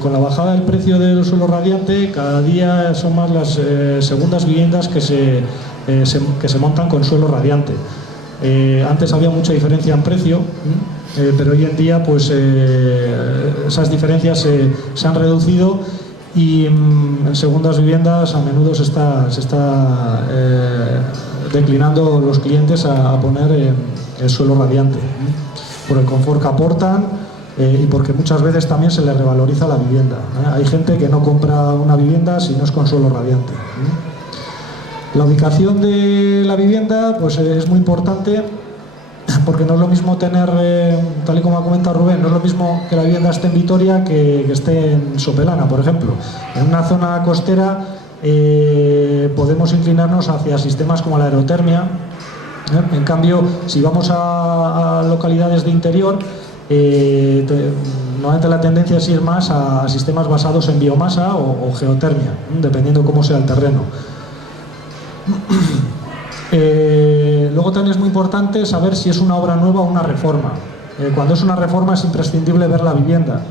con la bajada del precio del suelo radiante, cada día son más las segundas viviendas que se montan con suelo radiante. Antes había mucha diferencia en precio, pero hoy en día pues esas diferencias se han reducido, y en segundas viviendas a menudo se está declinando los clientes a poner el suelo radiante, por el confort que aportan. Y porque muchas veces también se le revaloriza la vivienda. Hay gente que no compra una vivienda si no es con suelo radiante. La ubicación de la vivienda pues es muy importante porque no es lo mismo tener, tal y como ha comentado Rubén, no es lo mismo que la vivienda esté en Vitoria que esté en Sopelana, por ejemplo. En una zona costera podemos inclinarnos hacia sistemas como la aerotermia. En cambio, si vamos a localidades de interior, normalmente la tendencia es ir más a sistemas basados en biomasa o geotermia, dependiendo cómo sea el terreno. Luego también es muy importante saber si es una obra nueva o una reforma. Cuando es una reforma es imprescindible ver la vivienda,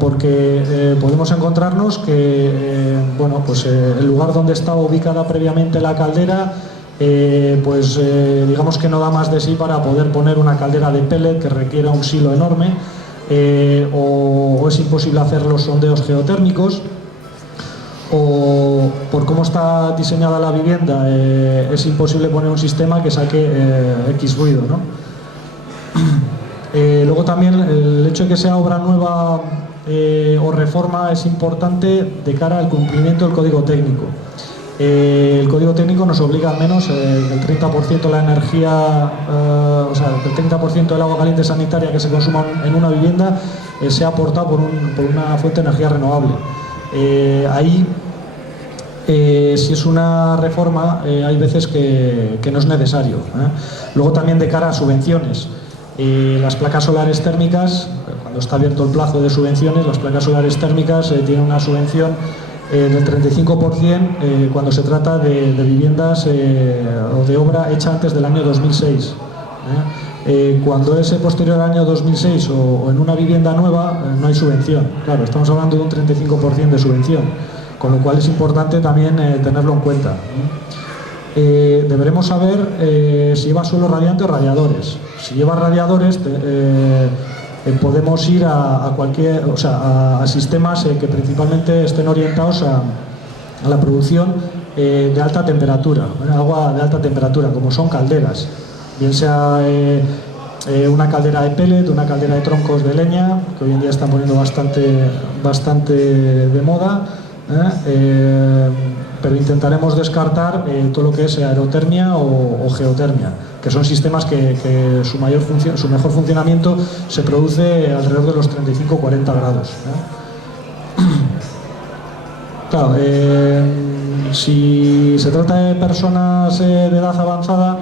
porque podemos encontrarnos que el lugar donde estaba ubicada previamente la caldera, digamos que no da más de sí para poder poner una caldera de pellet que requiera un silo enorme, o es imposible hacer los sondeos geotérmicos, o por cómo está diseñada la vivienda es imposible poner un sistema que saque X ruido, ¿no? Luego también el hecho de que sea obra nueva o reforma es importante de cara al cumplimiento del código técnico. El código técnico nos obliga al menos el 30% de la energía, el 30% del agua caliente sanitaria que se consuma en una vivienda sea aportado por una fuente de energía renovable. Ahí, si es una reforma, hay veces que no es necesario. Luego también de cara a subvenciones. Las placas solares térmicas, cuando está abierto el plazo de subvenciones, las placas solares térmicas tienen una subvención del 35% cuando se trata de viviendas o de obra hecha antes del año 2006. Cuando es posterior al año 2006 o en una vivienda nueva, no hay subvención. Claro, estamos hablando de un 35% de subvención, con lo cual es importante también tenerlo en cuenta. Deberemos saber si lleva suelo radiante o radiadores. Si lleva radiadores, podemos ir a sistemas que principalmente estén orientados a la producción de alta temperatura, agua de alta temperatura, como son calderas, bien sea una caldera de pellet, una caldera de troncos de leña, que hoy en día están poniendo bastante de moda, pero intentaremos descartar todo lo que es aerotermia o geotermia, que son sistemas que su mejor funcionamiento se produce alrededor de los 35-40 grados. Claro, si se trata de personas de edad avanzada,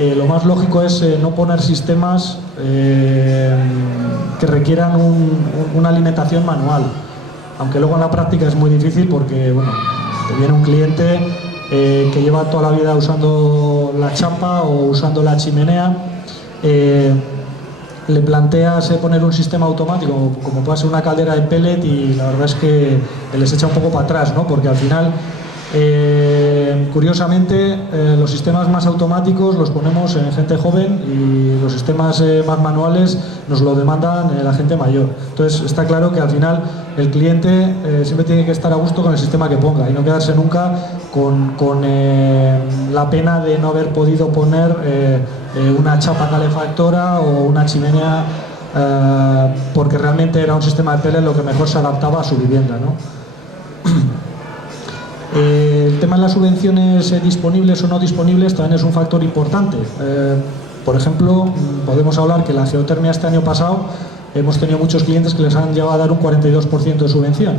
lo más lógico es no poner sistemas que requieran una alimentación manual, aunque luego en la práctica es muy difícil porque, bueno, te viene un cliente que lleva toda la vida usando la chapa o usando la chimenea, le planteas poner un sistema automático como puede ser una caldera de pellet y la verdad es que les echa un poco para atrás, ¿no? Porque al final, curiosamente, los sistemas más automáticos los ponemos en gente joven y los sistemas más manuales nos lo demandan la gente mayor. Entonces está claro que al final el cliente siempre tiene que estar a gusto con el sistema que ponga y no quedarse nunca con la pena de no haber podido poner una chapa calefactora o una chimenea porque realmente era un sistema de pellet lo que mejor se adaptaba a su vivienda, ¿no? El tema de las subvenciones disponibles o no disponibles también es un factor importante. Por ejemplo, podemos hablar que la geotermia este año pasado hemos tenido muchos clientes que les han llegado a dar un 42% de subvención.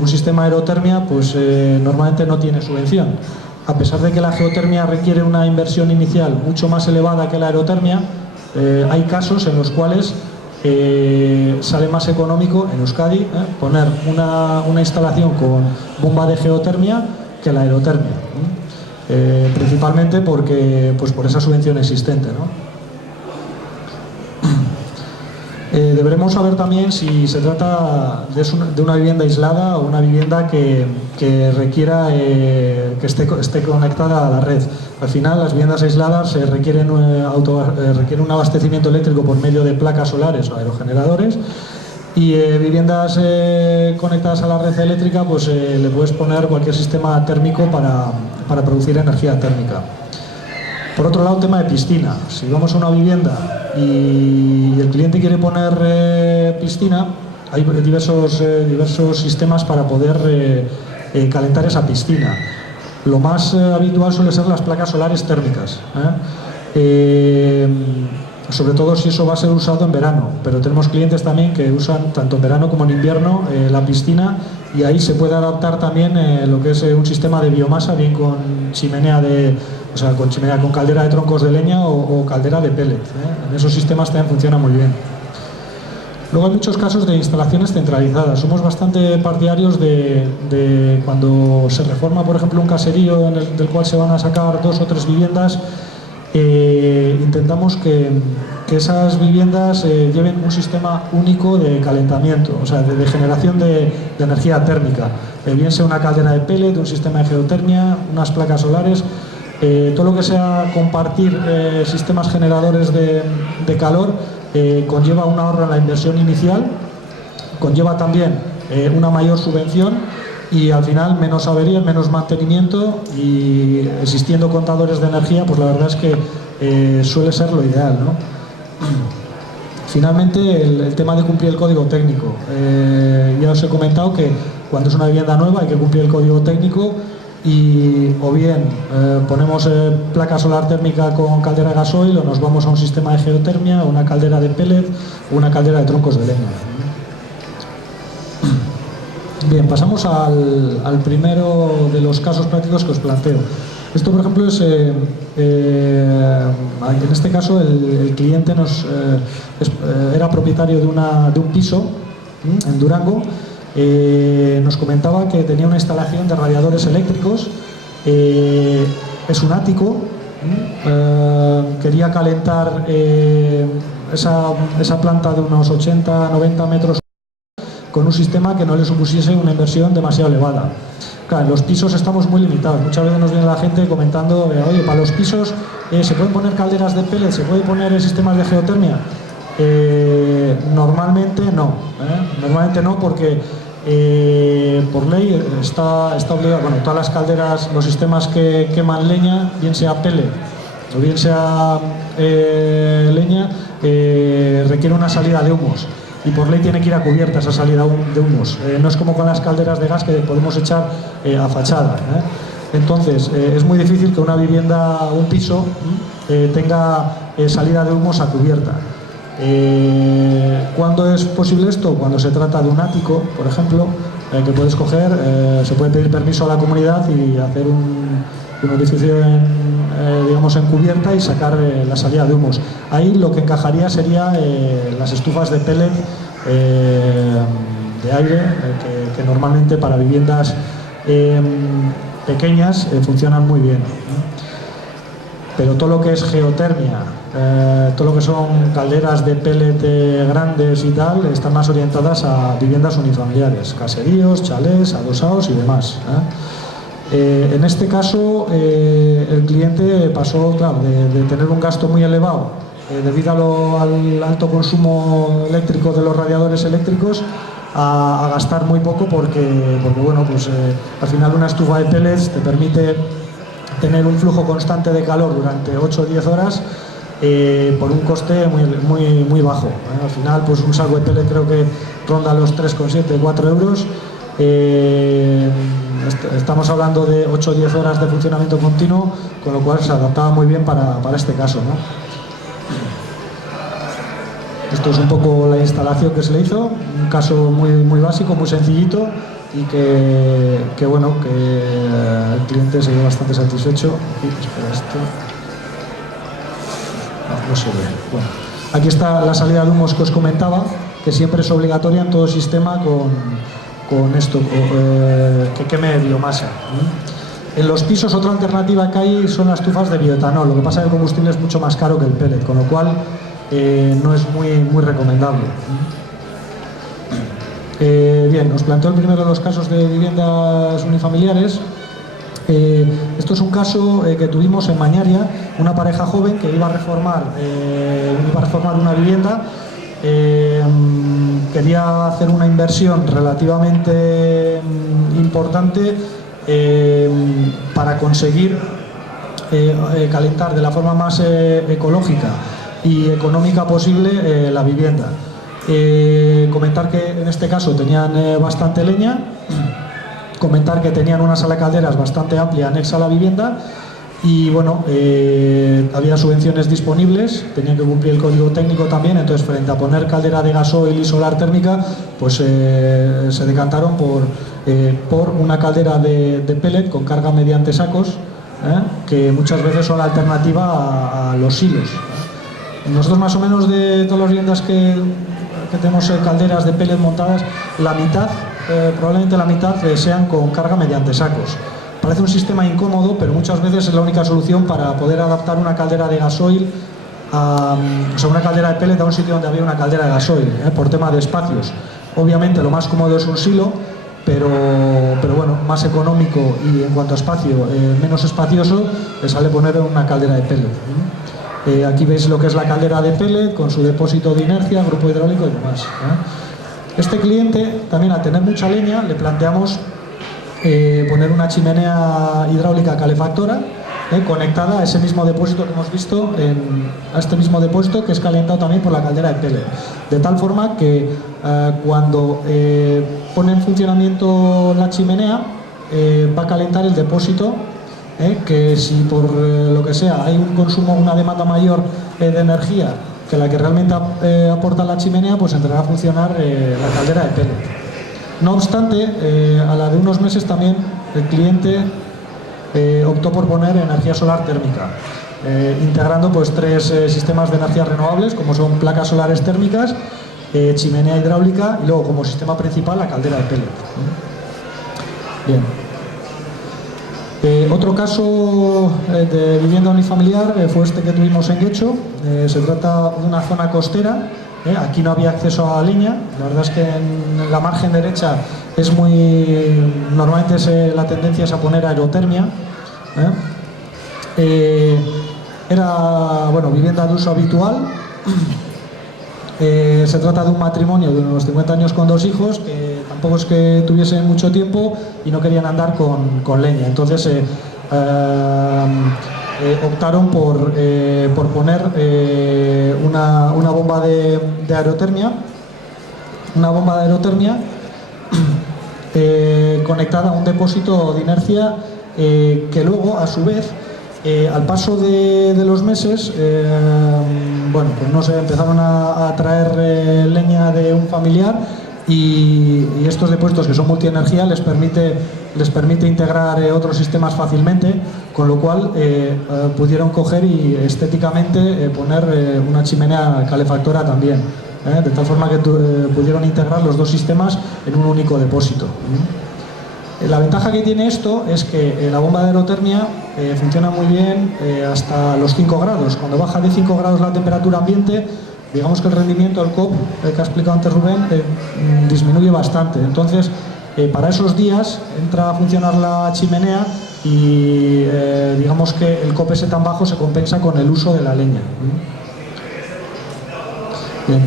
Un sistema de aerotermia pues normalmente no tiene subvención. A pesar de que la geotermia requiere una inversión inicial mucho más elevada que la aerotermia, hay casos en los cuales sale más económico en Euskadi poner una instalación con bomba de geotermia que la aerotermia, principalmente porque, pues por esa subvención existente, ¿no? Deberemos saber también si se trata de una vivienda aislada o una vivienda que requiera que esté conectada a la red. Al final, las viviendas aisladas requieren un abastecimiento eléctrico por medio de placas solares o aerogeneradores, y viviendas conectadas a la red eléctrica, pues le puedes poner cualquier sistema térmico para producir energía térmica. Por otro lado, tema de piscina. Si vamos a una vivienda y el cliente quiere poner piscina, hay diversos sistemas para poder calentar esa piscina. Lo más habitual suele ser las placas solares térmicas. sobre todo si eso va a ser usado en verano, pero tenemos clientes también que usan tanto en verano como en invierno la piscina, y ahí se puede adaptar también lo que es un sistema de biomasa, bien con chimenea con caldera de troncos de leña o caldera de pellet. En esos sistemas también funciona muy bien. Luego hay muchos casos de instalaciones centralizadas. Somos bastante partidarios de cuando se reforma, por ejemplo, un caserío del cual se van a sacar 2 o 3 viviendas, intentamos que esas viviendas lleven un sistema único de calentamiento, o sea, de generación de energía térmica, bien sea una caldera de pellet, un sistema de geotermia, unas placas solares, todo lo que sea compartir sistemas generadores de calor conlleva un ahorro en la inversión inicial, conlleva también una mayor subvención y al final menos averías, menos mantenimiento, y existiendo contadores de energía, pues la verdad es que suele ser lo ideal, ¿no? Finalmente, el tema de cumplir el código técnico. Ya os he comentado que cuando es una vivienda nueva hay que cumplir el código técnico, y o bien ponemos placa solar térmica con caldera de gasoil, o nos vamos a un sistema de geotermia, una caldera de pellet o una caldera de troncos de leña. Bien, pasamos al primero de los casos prácticos que os planteo. Esto, por ejemplo, es en este caso el cliente era propietario de un piso en Durango. Nos comentaba que tenía una instalación de radiadores eléctricos, es un ático, quería calentar esa planta de unos 80-90 metros con un sistema que no le supusiese una inversión demasiado elevada. Claro, en los pisos estamos muy limitados. Muchas veces nos viene la gente comentando, oye, para los pisos ¿se pueden poner calderas de pellet? ¿Se puede poner sistemas de geotermia? Normalmente no. Normalmente no, porque por ley está obligado, bueno, todas las calderas, los sistemas que queman leña, bien sea pellet o bien sea leña, requiere una salida de humos. Y por ley tiene que ir a cubierta esa salida de humos. No es como con las calderas de gas que podemos echar a fachada. Entonces, es muy difícil que una vivienda, un piso, tenga salida de humos a cubierta. ¿Cuándo es posible esto? Cuando se trata de un ático, por ejemplo, que puedes coger, se puede pedir permiso a la comunidad y hacer un edificio en cubierta y sacar la salida de humos. Ahí lo que encajaría sería las estufas de pellet de aire, que normalmente para viviendas pequeñas funcionan muy bien. Pero todo lo que es geotermia, todo lo que son calderas de pellet grandes y tal, están más orientadas a viviendas unifamiliares, caseríos, chalés, adosados y demás. En este caso, el cliente pasó, claro, de tener un gasto muy elevado debido al alto consumo eléctrico de los radiadores eléctricos, a gastar muy poco, porque bueno, pues al final una estufa de pellets te permite tener un flujo constante de calor durante 8 o 10 horas por un coste muy bajo. Al final, pues un saco de pellet creo que ronda los 3,7-4 euros. Estamos hablando de 8 o 10 horas de funcionamiento continuo, con lo cual se adaptaba muy bien para este caso, ¿no? Esto es un poco la instalación que se le hizo, un caso muy básico, muy sencillito, y que bueno, que el cliente se quedó bastante satisfecho. Y espera, esto no se ve. Bueno, aquí está la salida de humos que os comentaba, que siempre es obligatoria en todo sistema con esto, que queme biomasa. En los pisos, otra alternativa que hay son las estufas de bioetanol. Lo que pasa es que el combustible es mucho más caro que el pellet, con lo cual no es muy recomendable. Bien, os planteo el primero de los casos de viviendas unifamiliares. Esto es un caso que tuvimos en Mañaria, una pareja joven que iba a reformar una vivienda. Quería hacer una inversión relativamente importante para conseguir calentar de la forma más ecológica y económica posible la vivienda. Comentar que en este caso tenían bastante leña, comentar que tenían una sala de calderas bastante amplia anexa a la vivienda, y bueno, había subvenciones disponibles, tenían que cumplir el código técnico también, entonces frente a poner caldera de gasoil y solar térmica, pues se decantaron por una caldera de pellet con carga mediante sacos, que muchas veces son la alternativa a los silos. Nosotros más o menos de todas las viviendas que tenemos calderas de pellet montadas, la mitad, probablemente la mitad sean con carga mediante sacos. Parece un sistema incómodo, pero muchas veces es la única solución para poder adaptar una caldera de gasoil, o sea, una caldera de pellet a un sitio donde había una caldera de gasoil, por tema de espacios. Obviamente lo más cómodo es un silo, pero bueno, más económico y en cuanto a espacio, menos espacioso, le sale poner una caldera de pellet. Aquí veis lo que es la caldera de pellet con su depósito de inercia, grupo hidráulico y demás. Este cliente, también al tener mucha leña, le planteamos poner una chimenea hidráulica calefactora conectada a ese mismo depósito que hemos visto, a este mismo depósito que es calentado también por la caldera de pellet. De tal forma que cuando pone en funcionamiento la chimenea, va a calentar el depósito, que si por lo que sea hay un consumo, una demanda mayor de energía que la que realmente aporta la chimenea, pues entrará a funcionar la caldera de pellet. No obstante, a la de unos meses también el cliente optó por poner energía solar térmica, integrando pues 3 sistemas de energías renovables, como son placas solares térmicas, chimenea hidráulica y luego como sistema principal la caldera de pellet. Bien. Otro caso de vivienda unifamiliar fue este que tuvimos en Guecho. Se trata de una zona costera. Aquí no había acceso a leña. La verdad es que en la margen derecha es normalmente la tendencia es a poner aerotermia. Era, bueno, vivienda de uso habitual. Se trata de un matrimonio de unos 50 años con 2 hijos que tampoco es que tuviesen mucho tiempo y no querían andar con leña. Entonces optaron por poner una bomba de aerotermia, conectada a un depósito de inercia que luego, a su vez, al paso de los meses, bueno, pues no sé, empezaron a traer leña de un familiar y estos depósitos, que son multienergía, les permite integrar otros sistemas fácilmente, con lo cual pudieron coger y estéticamente poner una chimenea calefactora también, de tal forma que pudieron integrar los 2 sistemas en un único depósito. La ventaja que tiene esto es que la bomba de aerotermia funciona muy bien hasta los 5 grados. Cuando baja de 5 grados la temperatura ambiente, digamos que el rendimiento del COP, que ha explicado antes Rubén, disminuye bastante. Entonces, para esos días entra a funcionar la chimenea y digamos que el COP ese tan bajo se compensa con el uso de la leña. Bien,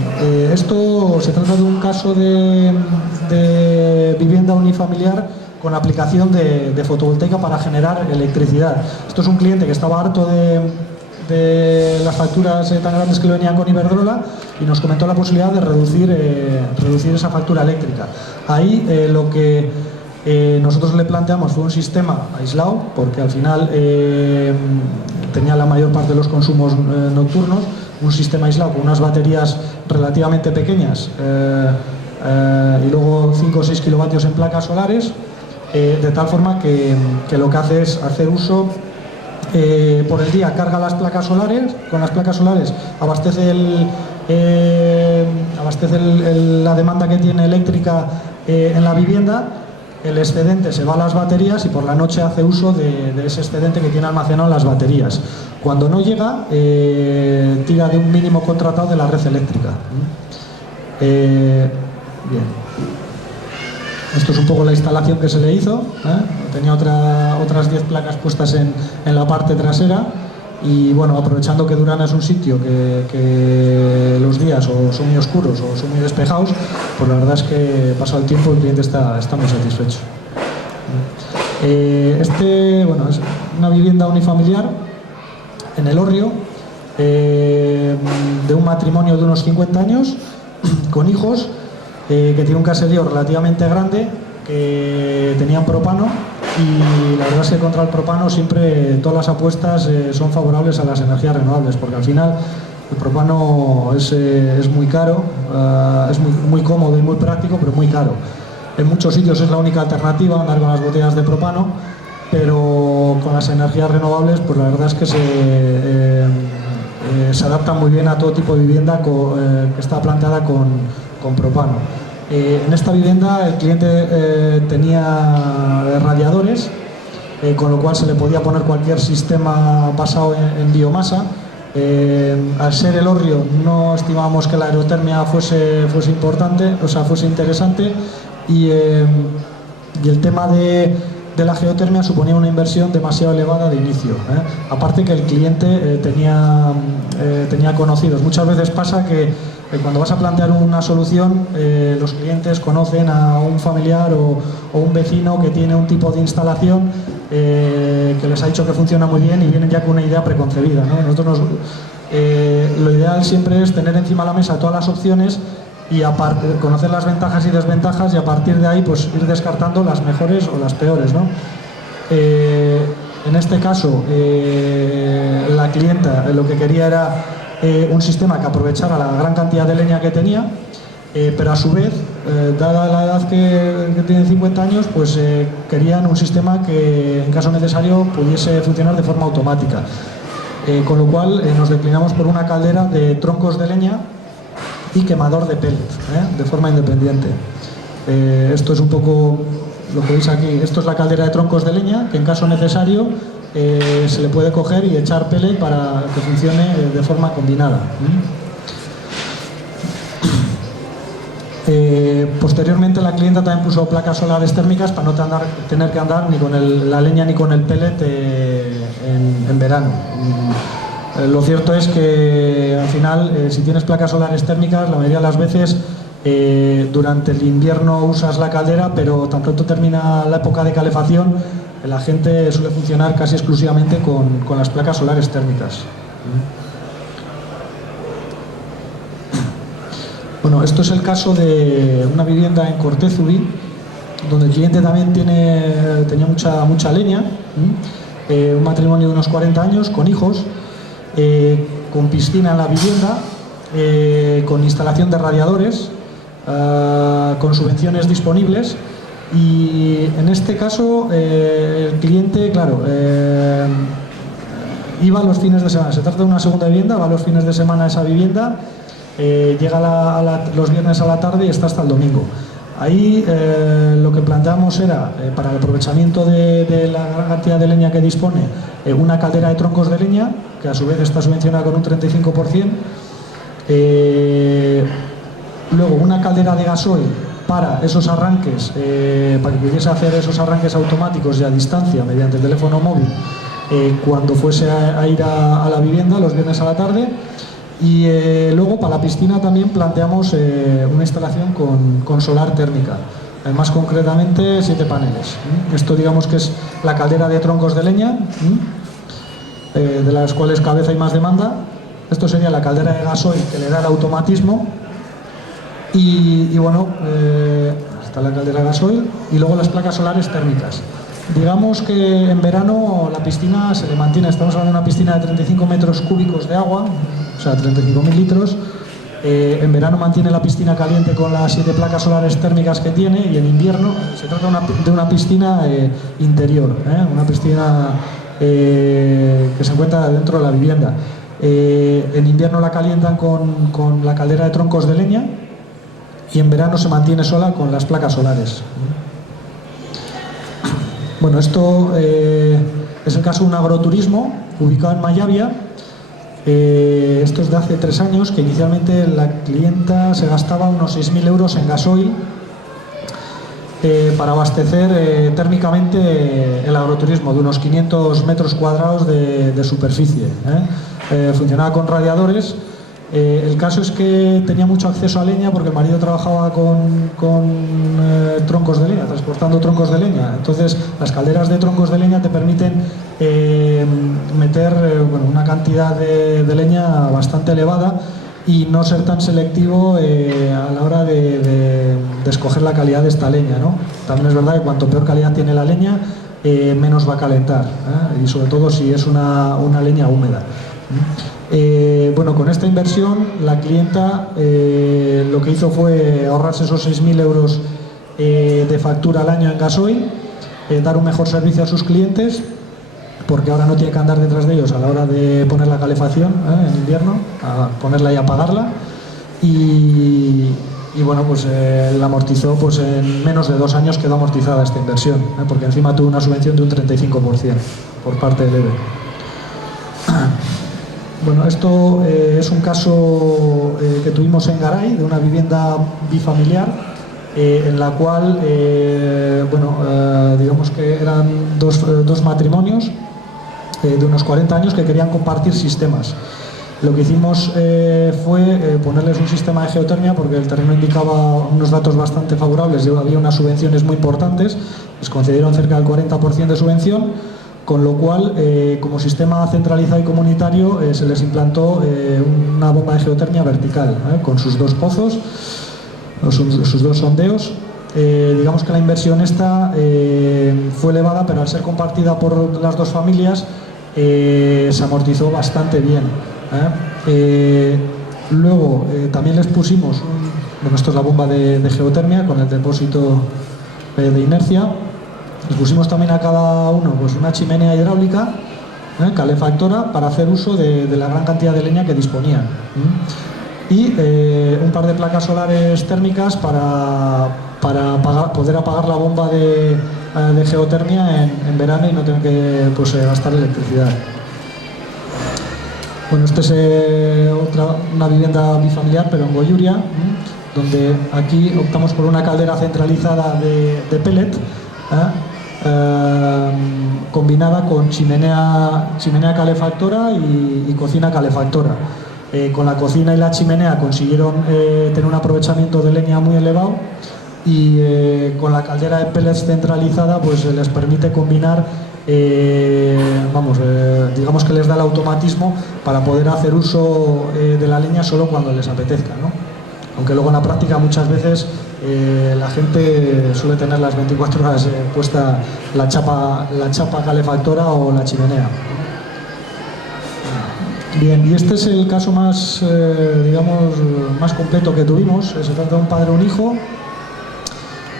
esto se trata de un caso de vivienda unifamiliar con aplicación de fotovoltaica para generar electricidad. Esto es un cliente que estaba harto de las facturas tan grandes que le venían con Iberdrola y nos comentó la posibilidad de reducir esa factura eléctrica. Ahí lo que nosotros le planteamos fue un sistema aislado, porque al final tenía la mayor parte de los consumos nocturnos, un sistema aislado con unas baterías relativamente pequeñas y luego 5 o 6 kilovatios en placas solares, de tal forma que lo que hace es hacer uso por el día, carga las placas solares, con las placas solares abastece la demanda que tiene eléctrica en la vivienda, el excedente se va a las baterías y por la noche hace uso de ese excedente que tiene almacenado en las baterías. Cuando no llega, tira de un mínimo contratado de la red eléctrica. Bien. Esto es un poco la instalación que se le hizo. Tenía otras 10 placas puestas en la parte trasera y bueno, aprovechando que Durana es un sitio que los días o son muy oscuros o son muy despejados, pues la verdad es que pasado el tiempo el cliente está muy satisfecho. Bueno, es una vivienda unifamiliar en El Hórreo, de un matrimonio de unos 50 años con hijos, que tiene un caserío relativamente grande, que tenían propano y la verdad es que contra el propano siempre todas las apuestas son favorables a las energías renovables, porque al final el propano es muy caro, es muy cómodo y muy práctico, pero muy caro. En muchos sitios es la única alternativa andar con las botellas de propano, pero con las energías renovables pues la verdad es que se adaptan muy bien a todo tipo de vivienda que está planteada con propano. En esta vivienda el cliente tenía radiadores, con lo cual se le podía poner cualquier sistema basado en biomasa. Al ser el hórreo no estimábamos que la aerotermia fuese importante, o sea, fuese interesante, y el tema de la geotermia suponía una inversión demasiado elevada de inicio. Aparte que el cliente tenía conocidos. Muchas veces pasa que cuando vas a plantear una solución, los clientes conocen a un familiar o un vecino que tiene un tipo de instalación que les ha dicho que funciona muy bien y vienen ya con una idea preconcebida, ¿no? Nosotros lo ideal siempre es tener encima de la mesa todas las opciones y conocer las ventajas y desventajas, y a partir de ahí pues ir descartando las mejores o las peores, ¿no? En este caso la clienta lo que quería era un sistema que aprovechara la gran cantidad de leña que tenía, pero a su vez, dada la edad que tienen 50 años, pues querían un sistema que en caso necesario pudiese funcionar de forma automática, con lo cual nos declinamos por una caldera de troncos de leña y quemador de pellets, de forma independiente. Esto es un poco lo que veis aquí. Esto es la caldera de troncos de leña, que en caso necesario se le puede coger y echar pellet para que funcione de forma combinada. Posteriormente la clienta también puso placas solares térmicas para no tener que andar ni con la leña ni con el pellet en verano. Lo cierto es que al final, si tienes placas solares térmicas, la mayoría de las veces durante el invierno usas la caldera, pero tan pronto termina la época de calefacción, la gente suele funcionar casi exclusivamente con las placas solares térmicas. Bueno, esto es el caso de una vivienda en Cortezuri, donde el cliente también tenía mucha leña, un matrimonio de unos 40 años, con hijos, con piscina en la vivienda, con instalación de radiadores, con subvenciones disponibles. Y en este caso el cliente, claro, iba los fines de semana. Se trata de una segunda vivienda, va los fines de semana a esa vivienda, llega los viernes a la tarde y está hasta el domingo. Ahí lo que planteamos era, para el aprovechamiento de la gran cantidad de leña que dispone, una caldera de troncos de leña, que a su vez está subvencionada con un 35%, luego una caldera de gasoil para esos arranques, para que pudiese hacer esos arranques automáticos y a distancia mediante el teléfono móvil cuando fuese a ir a la vivienda los viernes a la tarde. Y luego para la piscina también planteamos una instalación con solar térmica, más concretamente 7 paneles. Esto digamos que es la caldera de troncos de leña, de las cuales cada vez hay más demanda. Esto sería la caldera de gasoil, que le da el automatismo. Y bueno, está la caldera de gasoil y luego las placas solares térmicas. Digamos que en verano la piscina se le mantiene, estamos hablando de una piscina de 35 metros cúbicos de agua, o sea, 35.000 litros. En verano mantiene la piscina caliente con las 7 placas solares térmicas que tiene, y en invierno se trata de una piscina interior, una piscina que se encuentra dentro de la vivienda. En invierno la calientan con la caldera de troncos de leña, y en verano se mantiene sola con las placas solares. Bueno, esto es el caso de un agroturismo ubicado en Mayavia. Esto es de hace 3 años, que inicialmente la clienta se gastaba unos 6.000 euros en gasoil para abastecer térmicamente el agroturismo, de unos 500 metros cuadrados de superficie. Funcionaba con radiadores. El caso es que tenía mucho acceso a leña porque el marido trabajaba con troncos de leña, transportando troncos de leña. Entonces las calderas de troncos de leña te permiten meter una cantidad de leña bastante elevada y no ser tan selectivo a la hora de escoger la calidad de esta leña, ¿no? También es verdad que cuanto peor calidad tiene la leña, menos va a calentar, y sobre todo si es una leña húmeda. Bueno, con esta inversión la clienta lo que hizo fue ahorrarse esos 6.000 euros de factura al año en gasoil, dar un mejor servicio a sus clientes, porque ahora no tiene que andar detrás de ellos a la hora de poner la calefacción en invierno, a ponerla y apagarla, y bueno, pues la amortizó, pues en menos de 2 años quedó amortizada esta inversión, porque encima tuvo una subvención de un 35% por parte del EVE. Bueno, esto es un caso que tuvimos en Garay, de una vivienda bifamiliar, en la cual, digamos que eran dos matrimonios de unos 40 años que querían compartir sistemas. Lo que hicimos fue ponerles un sistema de geotermia, porque el terreno indicaba unos datos bastante favorables, había unas subvenciones muy importantes, les concedieron cerca del 40% de subvención, con lo cual, como sistema centralizado y comunitario, se les implantó una bomba de geotermia vertical, con sus 2 pozos, sus 2 sondeos. Digamos que la inversión esta fue elevada, pero al ser compartida por las 2 familias, se amortizó bastante bien. Luego también les pusimos, bueno, esto es la bomba de geotermia con el depósito de inercia. Les pusimos también a cada uno pues una chimenea hidráulica, calefactora, para hacer uso de la gran cantidad de leña que disponían. Y un par de placas solares térmicas para poder apagar la bomba de geotermia en verano y no tener que gastar electricidad. Bueno, esta es una vivienda bifamiliar, pero en Goiuria, donde aquí optamos por una caldera centralizada de pellet, combinada con chimenea calefactora y cocina calefactora. Con la cocina y la chimenea consiguieron tener un aprovechamiento de leña muy elevado, y con la caldera de pellets centralizada pues les permite combinar, digamos que les da el automatismo para poder hacer uso de la leña solo cuando les apetezca, ¿no? Aunque luego en la práctica muchas veces la gente suele tener las 24 horas puesta la chapa calefactora o la chimenea. Bien, y este es el caso más, más completo que tuvimos. Se trata de un padre e un hijo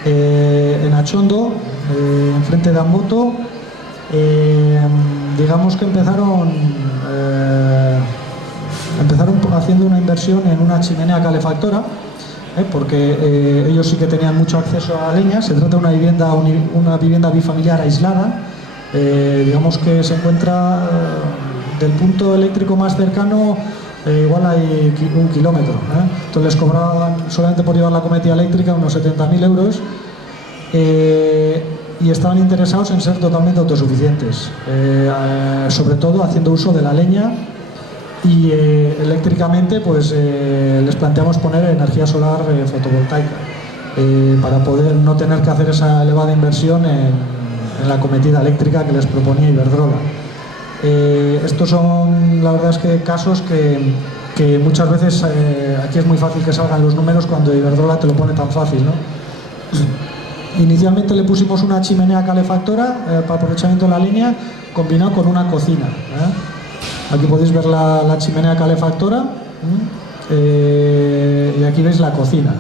en Achondo, enfrente de Amboto. Digamos que empezaron haciendo una inversión en una chimenea calefactora, porque ellos sí que tenían mucho acceso a leña. Se trata de una vivienda bifamiliar aislada, digamos que se encuentra del punto eléctrico más cercano, igual hay 1 kilómetro. Entonces les cobraban solamente por llevar la cometida eléctrica unos 70.000 euros, y estaban interesados en ser totalmente autosuficientes, sobre todo haciendo uso de la leña. Y eléctricamente pues les planteamos poner energía solar fotovoltaica, para poder no tener que hacer esa elevada inversión en la cometida eléctrica que les proponía Iberdrola. Estos son, la verdad es que casos que muchas veces aquí es muy fácil que salgan los números cuando Iberdrola te lo pone tan fácil, ¿no? Inicialmente le pusimos una chimenea calefactora para aprovechamiento de la leña, combinado con una cocina. Aquí podéis ver la chimenea calefactora, y aquí veis la cocina.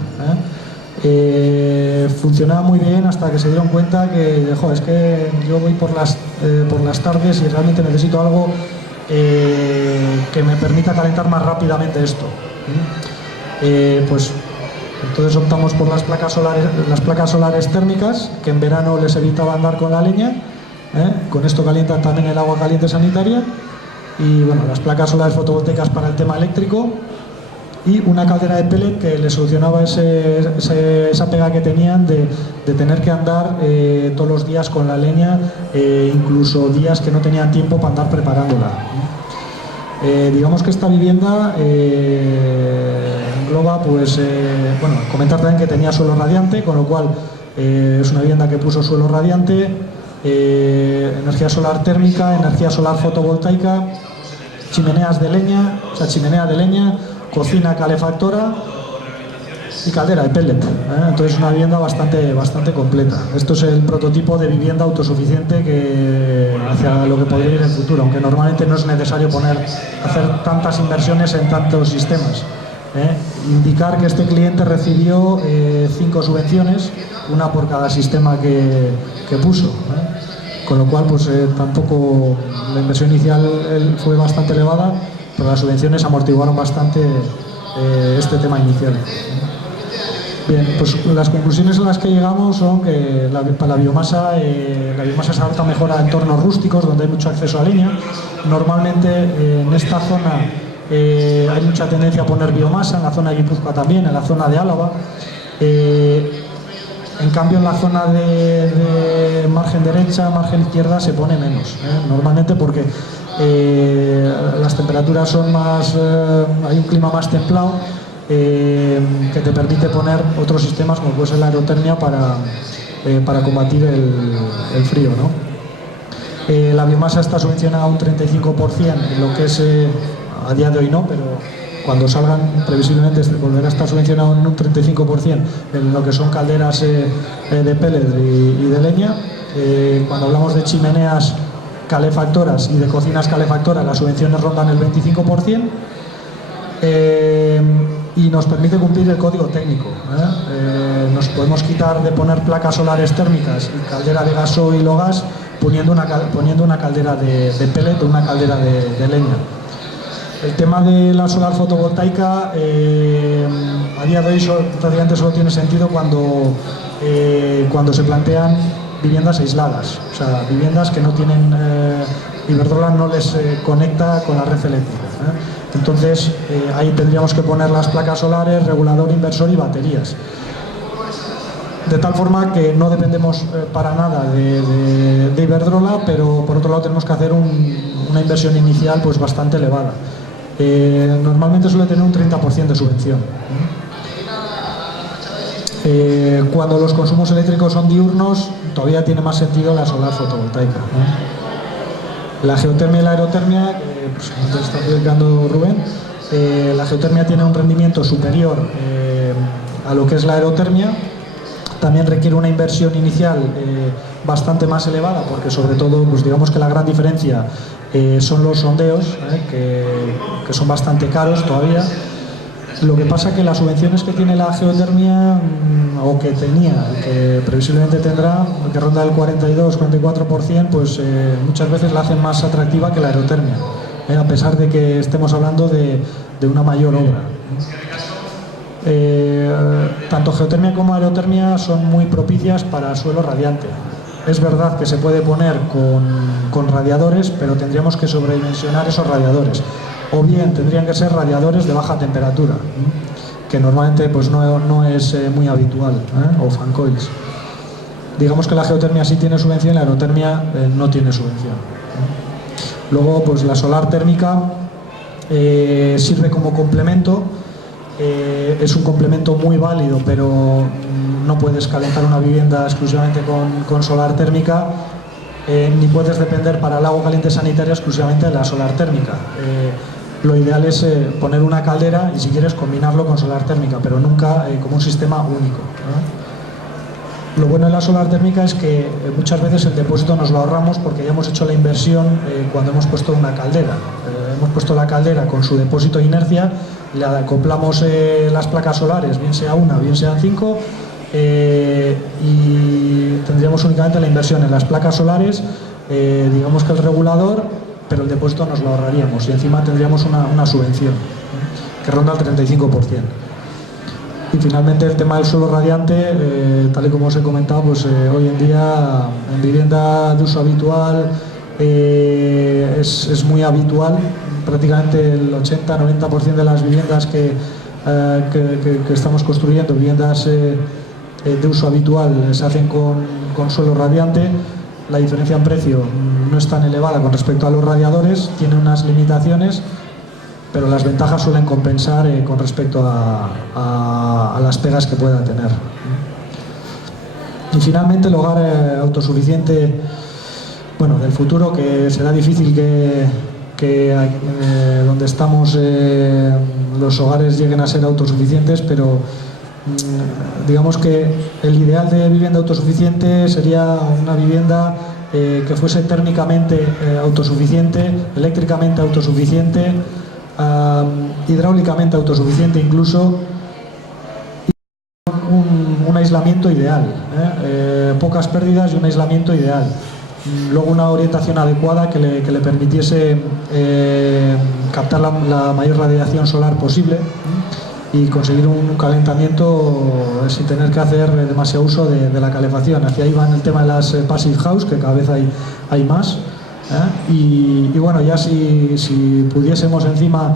Funcionaba muy bien hasta que se dieron cuenta que es que yo voy por las tardes y realmente necesito algo que me permita calentar más rápidamente esto. Pues entonces optamos por las placas solares térmicas, que en verano les evitaba andar con la leña. Con esto calientan también el agua caliente sanitaria. Y bueno, las placas solares fotovoltaicas para el tema eléctrico, y una caldera de pellet que les solucionaba esa pega que tenían de tener que andar todos los días con la leña, incluso días que no tenían tiempo para andar preparándola. Digamos que esta vivienda engloba, comentar también que tenía suelo radiante, con lo cual es una vivienda que puso suelo radiante, energía solar térmica, energía solar fotovoltaica, chimenea de leña, cocina calefactora, y caldera de pellet, entonces una vivienda bastante completa. Esto es el prototipo de vivienda autosuficiente hacia lo que podría ir en el futuro, aunque normalmente no es necesario hacer tantas inversiones en tantos sistemas. Indicar que este cliente recibió 5 subvenciones, una por cada sistema que puso, con lo cual pues tampoco la inversión inicial fue bastante elevada, pero las subvenciones amortiguaron bastante este tema inicial. Bien, pues las conclusiones a las que llegamos son que para la biomasa se adapta mejor a entornos rústicos donde hay mucho acceso a leña. Normalmente en esta zona hay mucha tendencia a poner biomasa, en la zona de Guipúzcoa también, en la zona de Álava. En cambio en la zona de margen derecha, margen izquierda se pone menos, normalmente porque las temperaturas son más, hay un clima más templado, que te permite poner otros sistemas como puede ser la aerotermia para combatir el frío, ¿no? La biomasa está subvencionada a un 35% en lo que es, a día de hoy no, pero cuando salgan previsiblemente volverá a estar subvencionado en un 35% en lo que son calderas de pellet y de leña. Cuando hablamos de chimeneas calefactoras y de cocinas calefactoras, las subvenciones rondan el 25%. Y nos permite cumplir el código técnico. Nos podemos quitar de poner placas solares térmicas y caldera de gasoil o gas poniendo una caldera de pellet o una caldera de leña. El tema de la solar fotovoltaica a día de hoy prácticamente solo tiene sentido cuando se plantean viviendas aisladas, o sea, viviendas que no tienen, Iberdrola no les conecta con la red eléctrica. Entonces ahí tendríamos que poner las placas solares, regulador inversor y baterías. De tal forma que no dependemos para nada de Iberdrola, pero por otro lado tenemos que hacer una inversión inicial pues bastante elevada. Normalmente suele tener un 30% de subvención. Cuando los consumos eléctricos son diurnos, todavía tiene más sentido la solar fotovoltaica. La geotermia y la aerotermia, pues antes está explicando Rubén, la geotermia tiene un rendimiento superior a lo que es la aerotermia. También requiere una inversión inicial bastante más elevada, porque sobre todo, pues digamos que la gran diferencia son los sondeos, que son bastante caros todavía. Lo que pasa que las subvenciones que tiene la geotermia, o que tenía, que previsiblemente tendrá, que ronda el 42-44%, pues muchas veces la hacen más atractiva que la aerotermia, a pesar de que estemos hablando de una mayor obra. Tanto geotermia como aerotermia son muy propicias para suelo radiante. Es verdad que se puede poner con radiadores, pero tendríamos que sobredimensionar esos radiadores. O bien tendrían que ser radiadores de baja temperatura, que normalmente pues no es muy habitual, o fan coils. Digamos que la geotermia sí tiene subvención, la aerotermia no tiene subvención. Luego pues la solar térmica sirve como complemento, es un complemento muy válido, pero no puedes calentar una vivienda exclusivamente con solar térmica, ni puedes depender para el agua caliente sanitaria exclusivamente de la solar térmica. Lo ideal es poner una caldera y si quieres combinarlo con solar térmica, pero nunca como un sistema único. Lo bueno de la solar térmica es que muchas veces el depósito nos lo ahorramos porque ya hemos hecho la inversión cuando hemos puesto una caldera. Hemos puesto la caldera con su depósito de inercia, le acoplamos las placas solares, bien sea una, bien sean 5, y tendríamos únicamente la inversión en las placas solares, digamos que el regulador, pero el depósito nos lo ahorraríamos y encima tendríamos una subvención que ronda el 35%. Y finalmente el tema del suelo radiante, tal y como os he comentado, pues hoy en día en vivienda de uso habitual es muy habitual. Prácticamente el 80-90% de las viviendas que estamos construyendo, viviendas de uso habitual, se hacen con suelo radiante. La diferencia en precio no es tan elevada con respecto a los radiadores, tiene unas limitaciones, pero las ventajas suelen compensar con respecto a las pegas que pueda tener. Y finalmente el hogar autosuficiente, bueno, del futuro, que será difícil que donde estamos los hogares lleguen a ser autosuficientes, pero digamos que el ideal de vivienda autosuficiente sería una vivienda que fuese térmicamente autosuficiente, eléctricamente autosuficiente, hidráulicamente autosuficiente incluso, y un aislamiento ideal, pocas pérdidas y un aislamiento ideal. Luego una orientación adecuada que le permitiese captar la mayor radiación solar posible y conseguir un calentamiento sin tener que hacer demasiado uso de la calefacción. Hacia ahí va el tema de las passive house, que cada vez hay más. Y bueno, ya si pudiésemos encima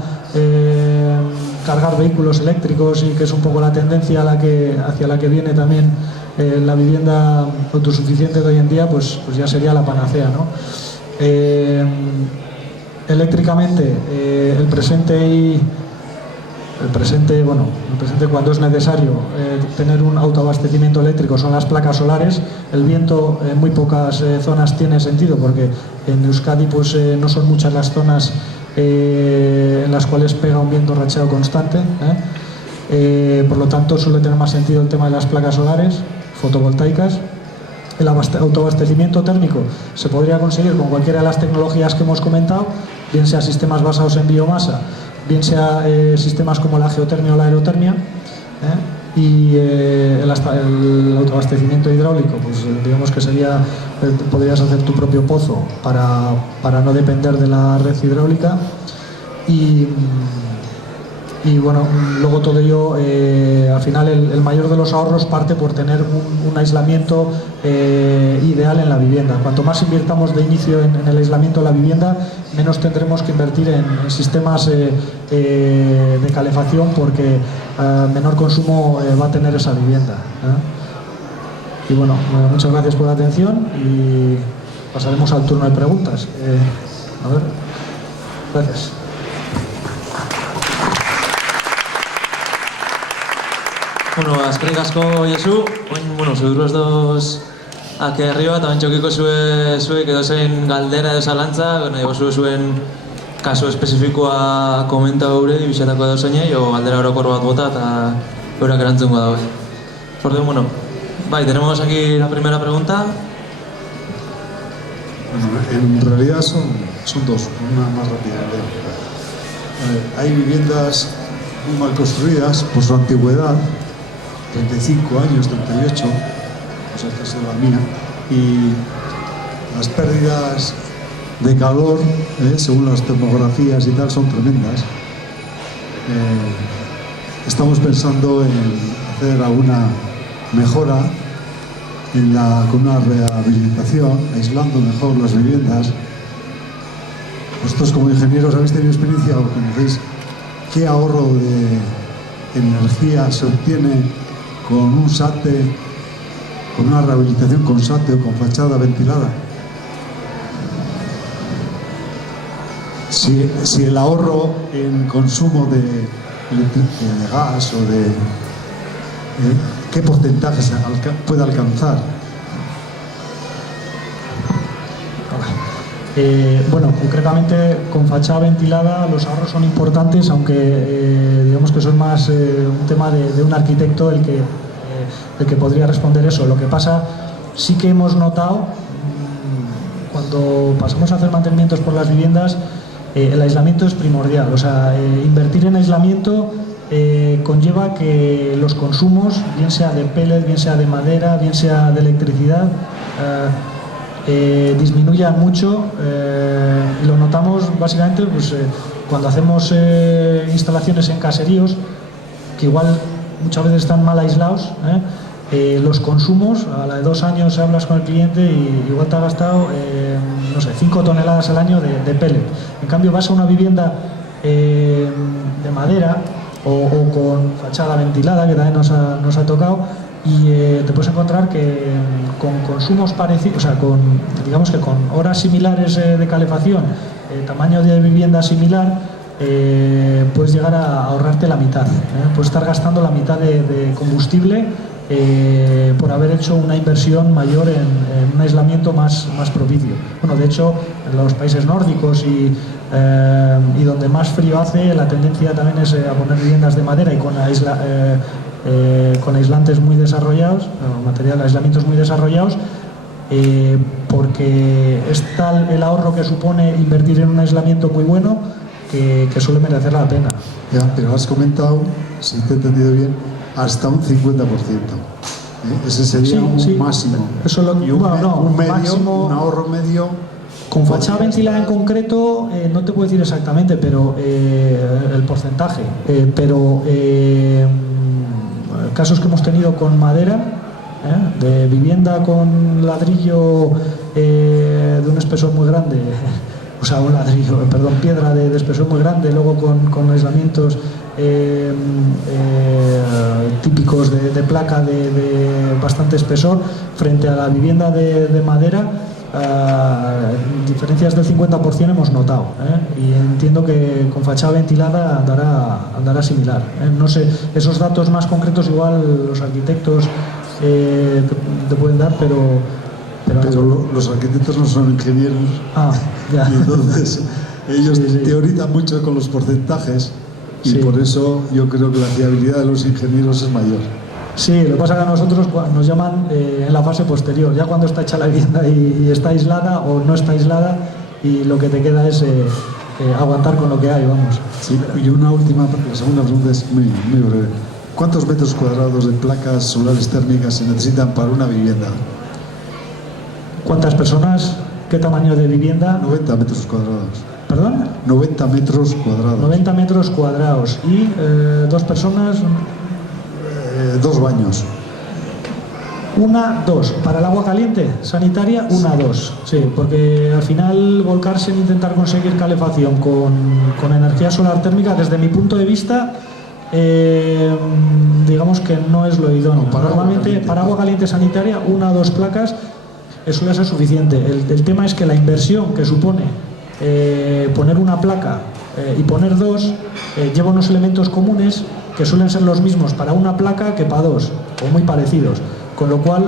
cargar vehículos eléctricos, y que es un poco la tendencia hacia la que viene también la vivienda autosuficiente de hoy en día, pues ya sería la panacea, ¿no? Eléctricamente, el presente cuando es necesario tener un autoabastecimiento eléctrico son las placas solares. El viento en muy pocas zonas tiene sentido, porque en Euskadi pues no son muchas las zonas en las cuales pega un viento racheado constante, por lo tanto suele tener más sentido el tema de las placas solares fotovoltaicas. El autoabastecimiento térmico se podría conseguir con cualquiera de las tecnologías que hemos comentado, bien sea sistemas basados en biomasa, bien sea sistemas como la geotermia o la aerotermia, y el autoabastecimiento hidráulico, pues digamos que podrías hacer tu propio pozo para no depender de la red hidráulica. Y bueno, luego todo ello, al final el mayor de los ahorros parte por tener un aislamiento ideal en la vivienda. Cuanto más invirtamos de inicio en el aislamiento de la vivienda, menos tendremos que invertir en sistemas de calefacción, porque menor consumo va a tener esa vivienda. Y bueno, muchas gracias por la atención y pasaremos al turno de preguntas. A ver, gracias. Bueno, eskerrik asko, Jesu. Bueno, seguro dos aquí arriba, también txokiko zuek edo zein galdera edo zalantza, zuen kasu espezifikoa komenta gure, ibixatako edo zeinei, o galdera orokor bat bota eta eurak erantzungo dago. Bueno, tenemos aquí la primera pregunta. Bueno, en realidad son dos, una más rápida. Hay viviendas muy mal construidas por su antigüedad, 35 años, 38, o sea, que es la mía, y las pérdidas de calor, según las termografías y tal, son tremendas. Estamos pensando en hacer alguna mejora con una rehabilitación, aislando mejor las viviendas. Vosotros como ingenieros habéis tenido experiencia o conocéis qué ahorro de energía se obtiene con un SATE, con una rehabilitación con SATE o con fachada ventilada. Si el ahorro en consumo de gas o de qué porcentaje puede alcanzar. Bueno, concretamente con fachada ventilada los ahorros son importantes, aunque digamos que son más un tema de un arquitecto el que podría responder eso. Lo que pasa, sí que hemos notado, cuando pasamos a hacer mantenimientos por las viviendas, el aislamiento es primordial. O sea, invertir en aislamiento conlleva que los consumos, bien sea de pellet, bien sea de madera, bien sea de electricidad, disminuyan mucho, y lo notamos básicamente pues, cuando hacemos instalaciones en caseríos, que igual muchas veces están mal aislados, los consumos, a la de 2 años hablas con el cliente y igual te ha gastado, no sé, 5 toneladas al año de pellet. En cambio vas a una vivienda de madera o con fachada ventilada, que también nos ha tocado, y te puedes encontrar que con consumos parecidos, o sea, digamos que con horas similares de calefacción, tamaño de vivienda similar, puedes llegar a ahorrarte la mitad. Puedes estar gastando la mitad de combustible por haber hecho una inversión mayor en un aislamiento más propicio. Bueno, de hecho, en los países nórdicos y donde más frío hace, la tendencia también es a poner viviendas de madera y con con aislantes muy desarrollados, aislamientos muy desarrollados, porque es tal el ahorro que supone invertir en un aislamiento muy bueno que suele merecer la pena. Ya, pero has comentado, si te he entendido bien, hasta un 50%. Ese sería un máximo. Eso y un medio, máximo, un ahorro medio. Con fachada ventilada en concreto, no te puedo decir exactamente, pero el porcentaje. Pero casos que hemos tenido con madera, de vivienda con ladrillo de un espesor muy grande, o sea, piedra de espesor muy grande, luego con aislamientos típicos de placa de bastante espesor, frente a la vivienda de madera, diferencias del 50% hemos notado, y entiendo que con fachada ventilada andará similar. No sé, esos datos más concretos igual los arquitectos te pueden dar, pero los arquitectos no son ingenieros. Ya. Y entonces ellos teorizan mucho con los porcentajes y por eso yo creo que la fiabilidad de los ingenieros es mayor. Sí, lo que pasa es que a nosotros nos llaman en la fase posterior, ya cuando está hecha la vivienda y está aislada o no está aislada, y lo que te queda es aguantar con lo que hay, vamos. Sí, y una última, la segunda pregunta es muy breve. ¿Cuántos metros cuadrados de placas solares térmicas se necesitan para una vivienda? ¿Cuántas personas? ¿Qué tamaño de vivienda? 90 metros cuadrados. ¿Perdón? 90 metros cuadrados. 90 metros cuadrados. ¿Y dos personas? 2 baños. 1, 2. Para el agua caliente sanitaria, 1, 2. Sí, porque al final volcarse en intentar conseguir calefacción con energía solar térmica, desde mi punto de vista, digamos que no es lo idóneo. Normalmente para agua caliente sanitaria, 1 o 2 placas suele ser suficiente. El tema es que la inversión que supone poner una placa y poner 2 lleva unos elementos comunes que suelen ser los mismos para una placa que para 2, o muy parecidos, con lo cual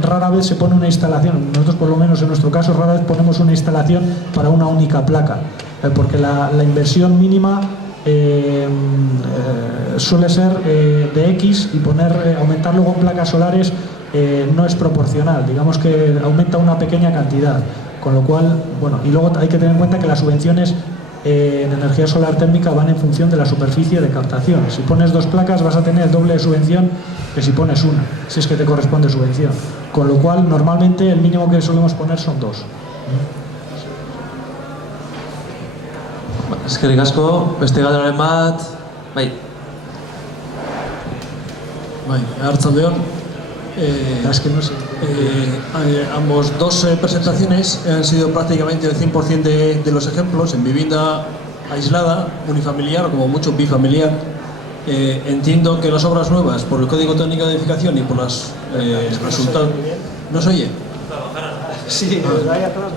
rara vez se pone una instalación. Nosotros, por lo menos en nuestro caso, rara vez ponemos una instalación para una única placa, porque la inversión mínima suele ser de X, y aumentar luego placas solares no es proporcional, digamos que aumenta una pequeña cantidad, con lo cual, bueno, y luego hay que tener en cuenta que las subvenciones en energía solar térmica van en función de la superficie de captación. Si pones 2 placas vas a tener el doble de subvención que si pones una, si es que te corresponde subvención, con lo cual normalmente el mínimo que solemos poner son 2. Eskerrik asko, beste galderaren bat, bai. Arratsaldeon. Es que no sé. Ambos dos presentaciones han sido prácticamente el 100% de los ejemplos en vivienda aislada, unifamiliar o como mucho bifamiliar. Entiendo que las obras nuevas, por el Código Técnico de Edificación y por los resultados... ¿No se oye? Sí, ahí atrás.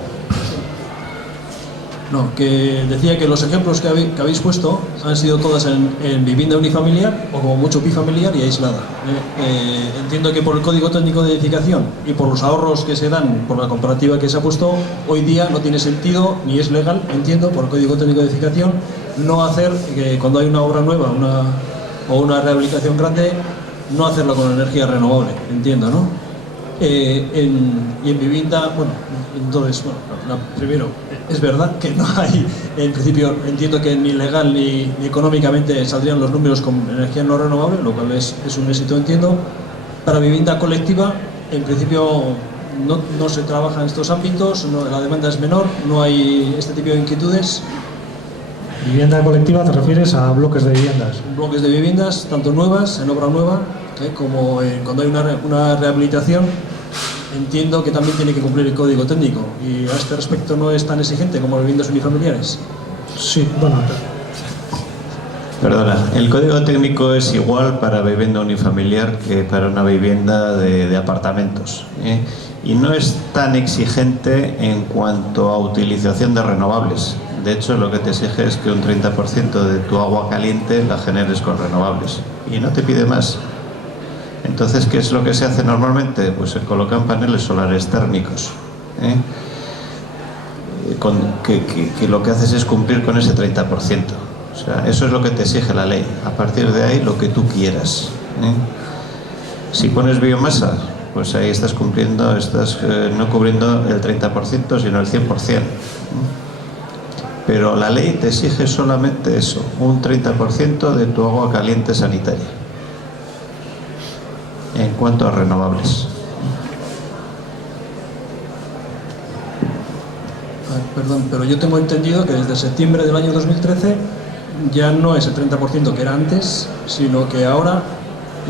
No, que decía que los ejemplos que habéis puesto han sido todas en vivienda unifamiliar o como mucho bifamiliar y aislada. Entiendo que por el Código Técnico de Edificación y por los ahorros que se dan por la comparativa que se ha puesto, hoy día no tiene sentido ni es legal, entiendo, por el Código Técnico de Edificación, no hacer que cuando hay una obra nueva o una rehabilitación grande, no hacerla con energía renovable, entiendo, ¿no? Y en vivienda, bueno, entonces, bueno, primero, es verdad que no hay, en principio entiendo que ni legal ni económicamente saldrían los números con energía no renovable, lo cual es un éxito, entiendo. Para vivienda colectiva, en principio no se trabaja en estos ámbitos, la demanda es menor, no hay este tipo de inquietudes. Vivienda colectiva te refieres a bloques de viviendas. Bloques de viviendas, tanto nuevas, en obra nueva, como cuando hay una rehabilitación. Entiendo que también tiene que cumplir el Código Técnico y a este respecto no es tan exigente como viviendas unifamiliares. Sí, bueno. Perdona, el Código Técnico es igual para vivienda unifamiliar que para una vivienda de apartamentos, y no es tan exigente en cuanto a utilización de renovables. De hecho, lo que te exige es que un 30% de tu agua caliente la generes con renovables y no te pide más. Entonces, ¿qué es lo que se hace normalmente? Pues se colocan paneles solares térmicos, que lo que haces es cumplir con ese 30%. O sea, eso es lo que te exige la ley. A partir de ahí, lo que tú quieras. Si pones biomasa, pues ahí estás cumpliendo, no cubriendo el 30%, sino el 100%. Pero la ley te exige solamente eso, un 30% de tu agua caliente sanitaria, en cuanto a renovables. Perdón, pero yo tengo entendido que desde septiembre del año 2013 ya no es el 30% que era antes, sino que ahora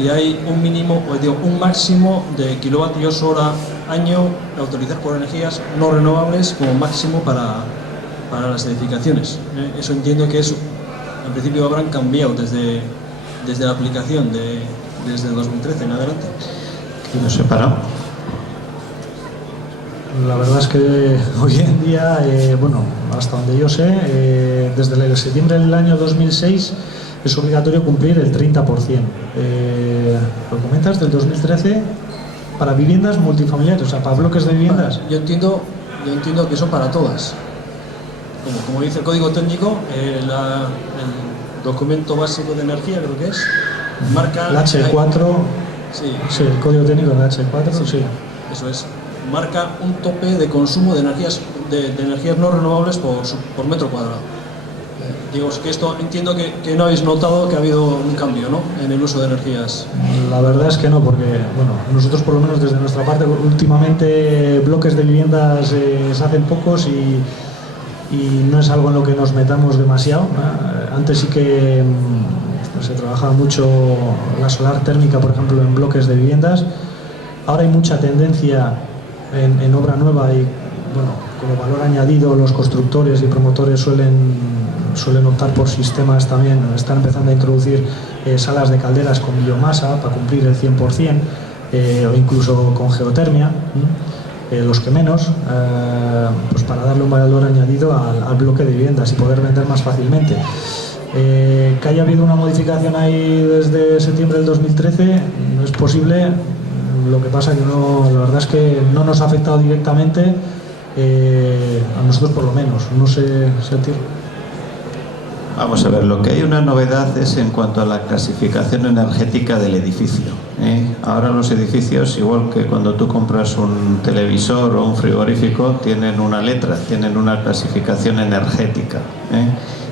ya hay un mínimo, o digo, un máximo de kilovatios hora año a utilizar por energías no renovables como máximo para las edificaciones. Eso entiendo que eso, en principio, habrán cambiado desde la aplicación desde 2013 en adelante. ¿Y lo separado? La verdad es que hoy en día, bueno, hasta donde yo sé, desde el septiembre del año 2006 es obligatorio cumplir el 30%. ¿Lo comentas del 2013? Para viviendas multifamiliares, o sea, para bloques de viviendas. Yo entiendo que son para todas. Como dice el código técnico, el documento básico de energía, creo que es, marca... El H4, sí, el código técnico del H4, sí. Eso es. Marca un tope de consumo de energías no renovables por metro cuadrado. Digo, que esto entiendo que no habéis notado que ha habido un cambio, ¿no?, en el uso de energías. La verdad es que no, porque bueno, nosotros por lo menos desde nuestra parte últimamente bloques de viviendas se hacen pocos y no es algo en lo que nos metamos demasiado. Antes sí que se trabajaba mucho la solar térmica, por ejemplo, en bloques de viviendas. Ahora hay mucha tendencia en obra nueva y, bueno, como valor añadido los constructores y promotores suelen optar por sistemas también, están empezando a introducir salas de calderas con biomasa para cumplir el 100%, o incluso con geotermia, los que menos, pues para darle un valor añadido al bloque de viviendas y poder vender más fácilmente. Que haya habido una modificación ahí desde septiembre del 2013 no es posible. Lo que pasa que la verdad es que no nos ha afectado directamente, a nosotros por lo menos, no sé sentir. Vamos a ver, lo que hay una novedad es en cuanto a la clasificación energética del edificio. Ahora los edificios, igual que cuando tú compras un televisor o un frigorífico, tienen una letra, tienen una clasificación energética.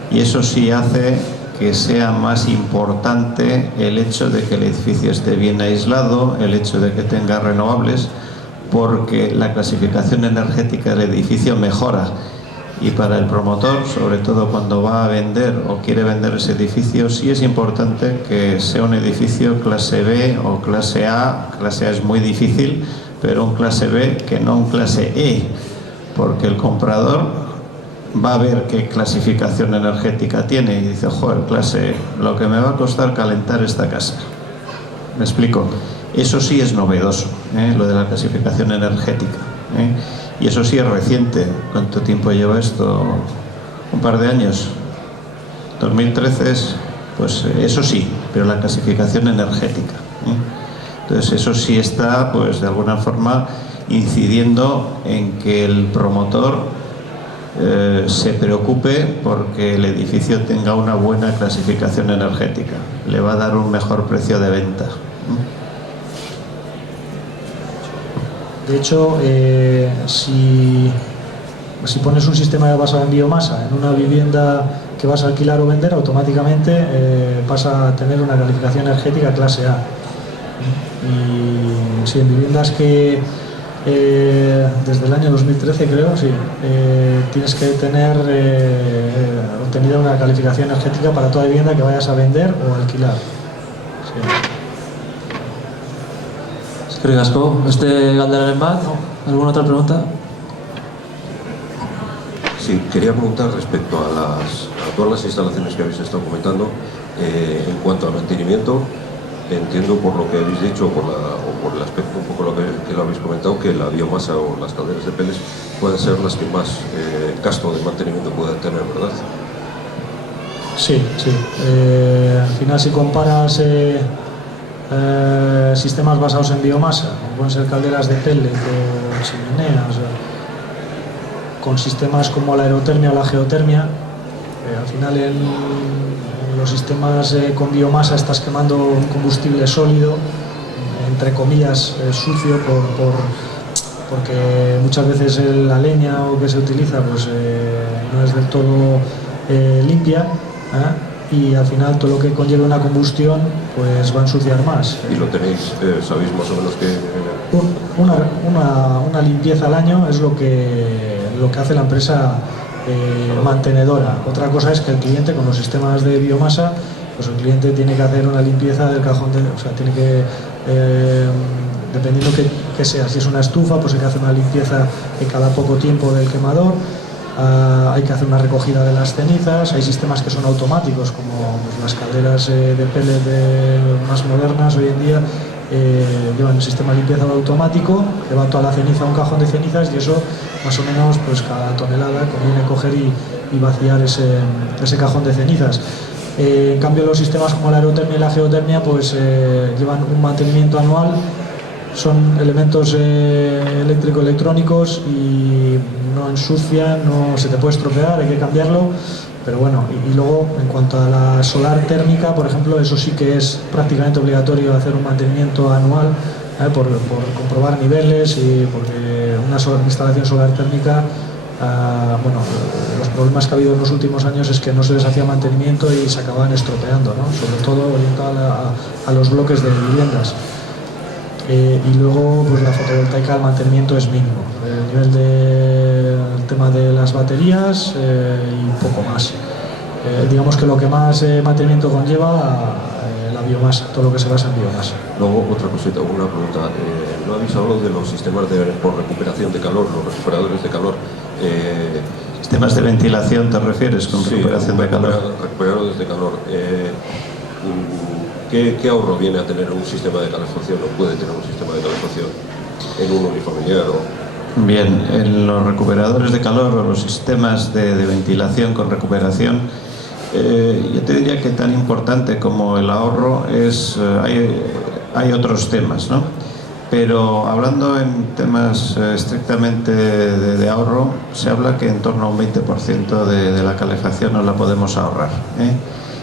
Y eso sí hace que sea más importante el hecho de que el edificio esté bien aislado, el hecho de que tenga renovables, porque la clasificación energética del edificio mejora. Y para el promotor, sobre todo cuando va a vender o quiere vender ese edificio, sí es importante que sea un edificio clase B o clase A. Clase A es muy difícil, pero un clase B que no un clase E, porque el comprador va a ver qué clasificación energética tiene y dice, joder, clase E, lo que me va a costar calentar esta casa. ¿Me explico? Eso sí es novedoso, lo de la clasificación energética. Y eso sí es reciente. ¿Cuánto tiempo lleva esto? Un par de años. 2013, pues eso sí, pero la clasificación energética. Entonces eso sí está, pues de alguna forma, incidiendo en que el promotor se preocupe porque el edificio tenga una buena clasificación energética. Le va a dar un mejor precio de venta. De hecho, si pones un sistema basado en biomasa en una vivienda que vas a alquilar o vender, automáticamente pasa a tener una calificación energética clase A. Y si en viviendas que desde el año 2013 creo, sí, tienes que tener obtenida una calificación energética para toda vivienda que vayas a vender o alquilar. Sí. Eskerrik asko. Beste galderaren bat? ¿Alguna otra pregunta? Sí, quería preguntar respecto a todas las instalaciones que habéis estado comentando, en cuanto al mantenimiento. Entiendo por lo que habéis dicho o por el aspecto un poco que lo habéis comentado, que la biomasa o las calderas de peles pueden ser las que más gasto de mantenimiento pueden tener, ¿verdad? Sí, sí. Al final, si comparas sistemas basados en biomasa, como pueden ser calderas de pellet o chimeneas, con sistemas como la aerotermia o la geotermia, Al final en los sistemas con biomasa estás quemando un combustible sólido, entre comillas sucio, porque muchas veces la leña o que se utiliza pues no es del todo limpia, y al final todo lo que conlleva una combustión pues va a ensuciar más. ¿Y lo tenéis, sabéis más o menos que...? Una limpieza al año es lo que hace la empresa mantenedora. Otra cosa es que el cliente, con los sistemas de biomasa, pues el cliente tiene que hacer una limpieza del cajón, o sea, tiene que, dependiendo que sea, si es una estufa, pues hay que hacer una limpieza cada poco tiempo del quemador. Hay que hacer una recogida de las cenizas. Hay sistemas que son automáticos, como pues, las calderas de pellet más modernas hoy en día llevan el sistema de limpieza automático, que va toda la ceniza a un cajón de cenizas, y eso más o menos pues cada tonelada conviene coger y vaciar ese cajón de cenizas. En cambio los sistemas como la aerotermia y la geotermia pues llevan un mantenimiento anual. Son elementos eléctrico-electrónicos y no ensucian, no se te puede estropear, hay que cambiarlo. Pero bueno, y luego en cuanto a la solar térmica, por ejemplo, eso sí que es prácticamente obligatorio hacer un mantenimiento anual por comprobar niveles, y porque una instalación solar térmica, bueno, los problemas que ha habido en los últimos años es que no se les hacía mantenimiento y se acababan estropeando, ¿no? Sobre todo orientado a los bloques de viviendas. Y luego pues la fotovoltaica, el mantenimiento es mínimo, el nivel el tema de las baterías y un poco más. Digamos que lo que más mantenimiento conlleva la biomasa, todo lo que se basa en biomasa. Luego otra cosita, una pregunta, ¿no habéis hablado de los sistemas por recuperación de calor, los recuperadores de calor? ¿Sistemas de ventilación te refieres con recuperación de calor? Recuperadores de calor. ¿Qué ahorro viene a tener un sistema de calefacción o puede tener un sistema de calefacción en un unifamiliar? Bien, en los recuperadores de calor o los sistemas de ventilación con recuperación, yo te diría que tan importante como el ahorro es, hay otros temas, ¿no? Pero hablando en temas estrictamente de ahorro, se habla que en torno a un 20% de la calefacción no la podemos ahorrar,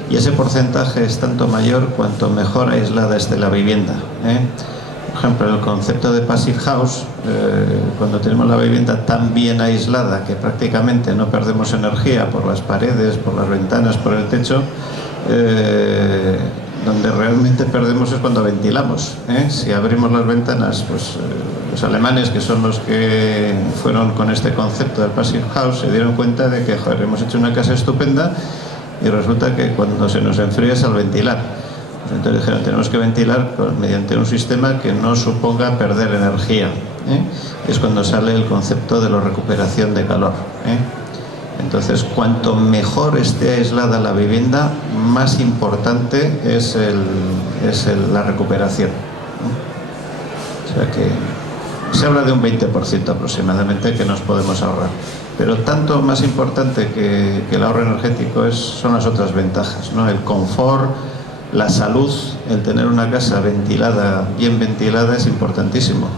y ese porcentaje es tanto mayor cuanto mejor aislada esté la vivienda. Por ejemplo, el concepto de passive house, cuando tenemos la vivienda tan bien aislada que prácticamente no perdemos energía por las paredes, por las ventanas, por el techo, donde realmente perdemos es cuando ventilamos. Si abrimos las ventanas, pues los alemanes, que son los que fueron con este concepto del passive house, se dieron cuenta de que, joder, hemos hecho una casa estupenda, y resulta que cuando se nos enfría es al ventilar. Entonces dijeron, tenemos que ventilar mediante un sistema que no suponga perder energía. Es cuando sale el concepto de la recuperación de calor. Entonces, cuanto mejor esté aislada la vivienda, más importante es la recuperación. O sea que se habla de un 20% aproximadamente que nos podemos ahorrar. Pero tanto más importante que el ahorro energético son las otras ventajas, ¿no? El confort, la salud, el tener una casa ventilada, bien ventilada, es importantísimo.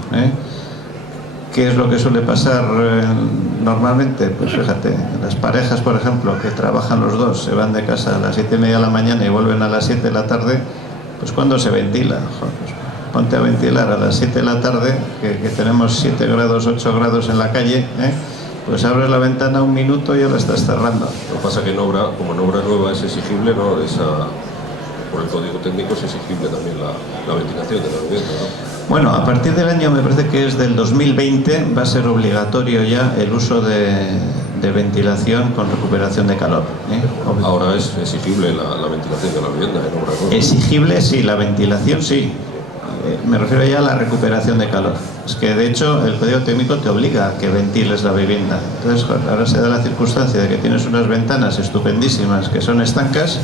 ¿Qué es lo que suele pasar normalmente? Pues fíjate, las parejas, por ejemplo, que trabajan los dos, se van de casa a las 7:30 de la mañana y vuelven a las 7 de la tarde, pues ¿cuándo se ventila? Joder, pues ponte a ventilar a las 7 de la tarde, que tenemos 7 grados, 8 grados en la calle, pues abres la ventana un minuto y ya la estás cerrando. Lo que pasa es que como en obra nueva es exigible, ¿no? Por el código técnico es exigible también la ventilación de la vivienda, ¿no? Bueno, a partir del año, me parece que es del 2020, va a ser obligatorio ya el uso de ventilación con recuperación de calor. Ahora es exigible la ventilación de la vivienda en obra nueva. Exigible, sí, la ventilación sí. Me refiero ya a la recuperación de calor. Es que de hecho el código técnico te obliga a que ventiles la vivienda. Entonces ahora se da la circunstancia de que tienes unas ventanas estupendísimas que son estancas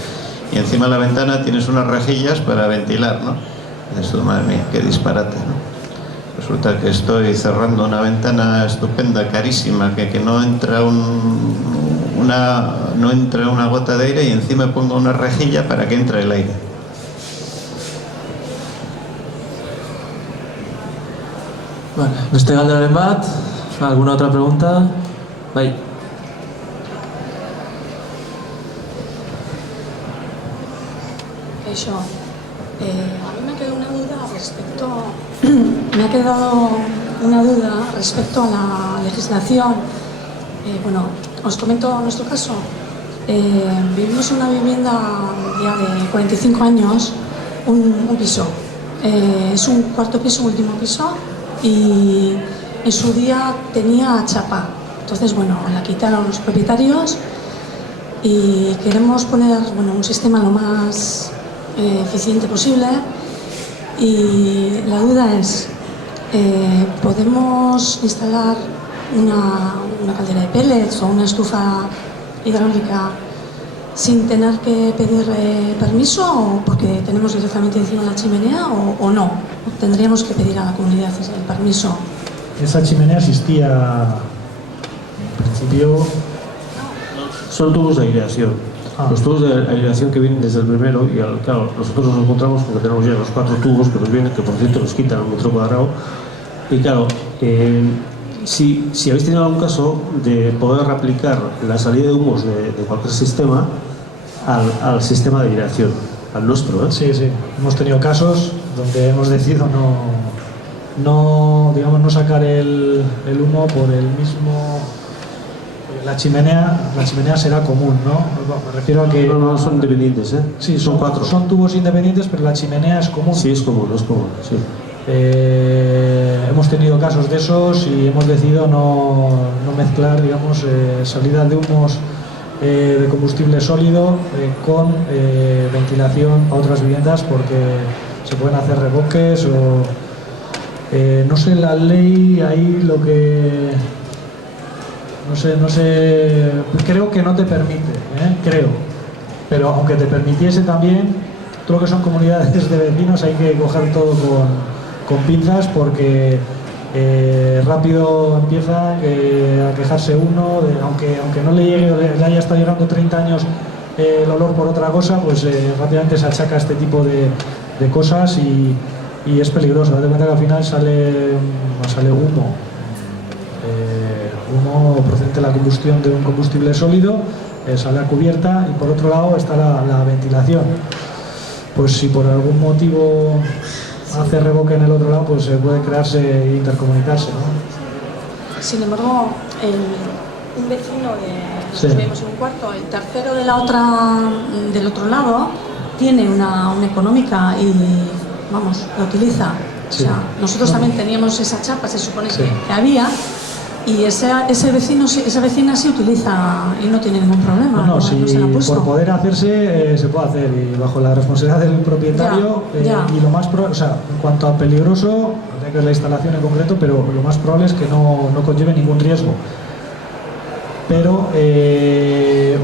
y encima de la ventana tienes unas rejillas para ventilar, ¿no? Y dices tú, madre mía, qué disparate, ¿no? Resulta que estoy cerrando una ventana estupenda, carísima, que no entra no entra una gota de aire, y encima pongo una rejilla para que entre el aire. Vale, beste galderen bat, ¿alguna otra pregunta? Bai. Eso. A mí me ha quedado una duda respecto a la legislación. Bueno, os comento nuestro caso. Vivimos en una vivienda ya de 45 años, un piso. Es un cuarto piso, último piso, y en su día tenía chapa. Entonces, bueno, la quitaron los propietarios y queremos poner, bueno, un sistema lo más eficiente posible. Y la duda es, ¿podemos instalar una caldera de pellets o una estufa hidráulica sin tener que pedir permiso, o porque tenemos directamente encima la chimenea, o no? ¿Tendríamos que pedir a la comunidad el permiso? Esa chimenea existía en principio. Son tubos de aireación. Los tubos de aireación que vienen desde el primero, y claro, nosotros nos encontramos porque tenemos ya los 4 tubos que nos vienen, que por cierto nos quitan un metro cuadrado. Y claro, si habéis tenido algún caso de poder reaplicar la salida de humos de cualquier sistema al sistema de aireación, al nuestro, ¿eh? Sí, sí. Hemos tenido casos donde hemos decidido no sacar el humo por el mismo. La chimenea será común, ¿no? Me refiero a que... No, son independientes, ¿eh? Sí, son 4. Son tubos independientes, pero la chimenea es común. Sí, es común, sí. Hemos tenido casos de esos y hemos decidido no mezclar, digamos, salida de humos de combustible sólido con ventilación a otras viviendas, porque se pueden hacer revoques o... no sé, la ley ahí lo que... No sé, creo que no te permite, creo. Pero aunque te permitiese también, todo lo que son comunidades de vecinos hay que coger todo con pinzas, porque rápido empieza a quejarse uno, aunque no le llegue, le haya estado llegando 30 años el olor por otra cosa, pues rápidamente se achaca este tipo de cosas y es peligroso. Date cuenta que al final sale humo procedente de la combustión de un combustible sólido, sale a cubierta, y por otro lado está la ventilación. Pues si por algún motivo hace revoque en el otro lado, pues puede crearse e intercomunicarse, ¿no? Sin embargo, un vecino nosotros vivimos en un cuarto, el tercero del otro lado tiene una económica y, vamos, la utiliza. Sí. O sea, nosotros también teníamos esa chapa, se supone que había, y ese vecino, esa vecina sí utiliza y no tiene ningún problema. No, si por poder hacerse se puede hacer, y bajo la responsabilidad del propietario. Y lo más probable, o sea, en cuanto a peligroso, habría que ver la instalación en concreto, pero lo más probable es que no conlleve ningún riesgo. Pero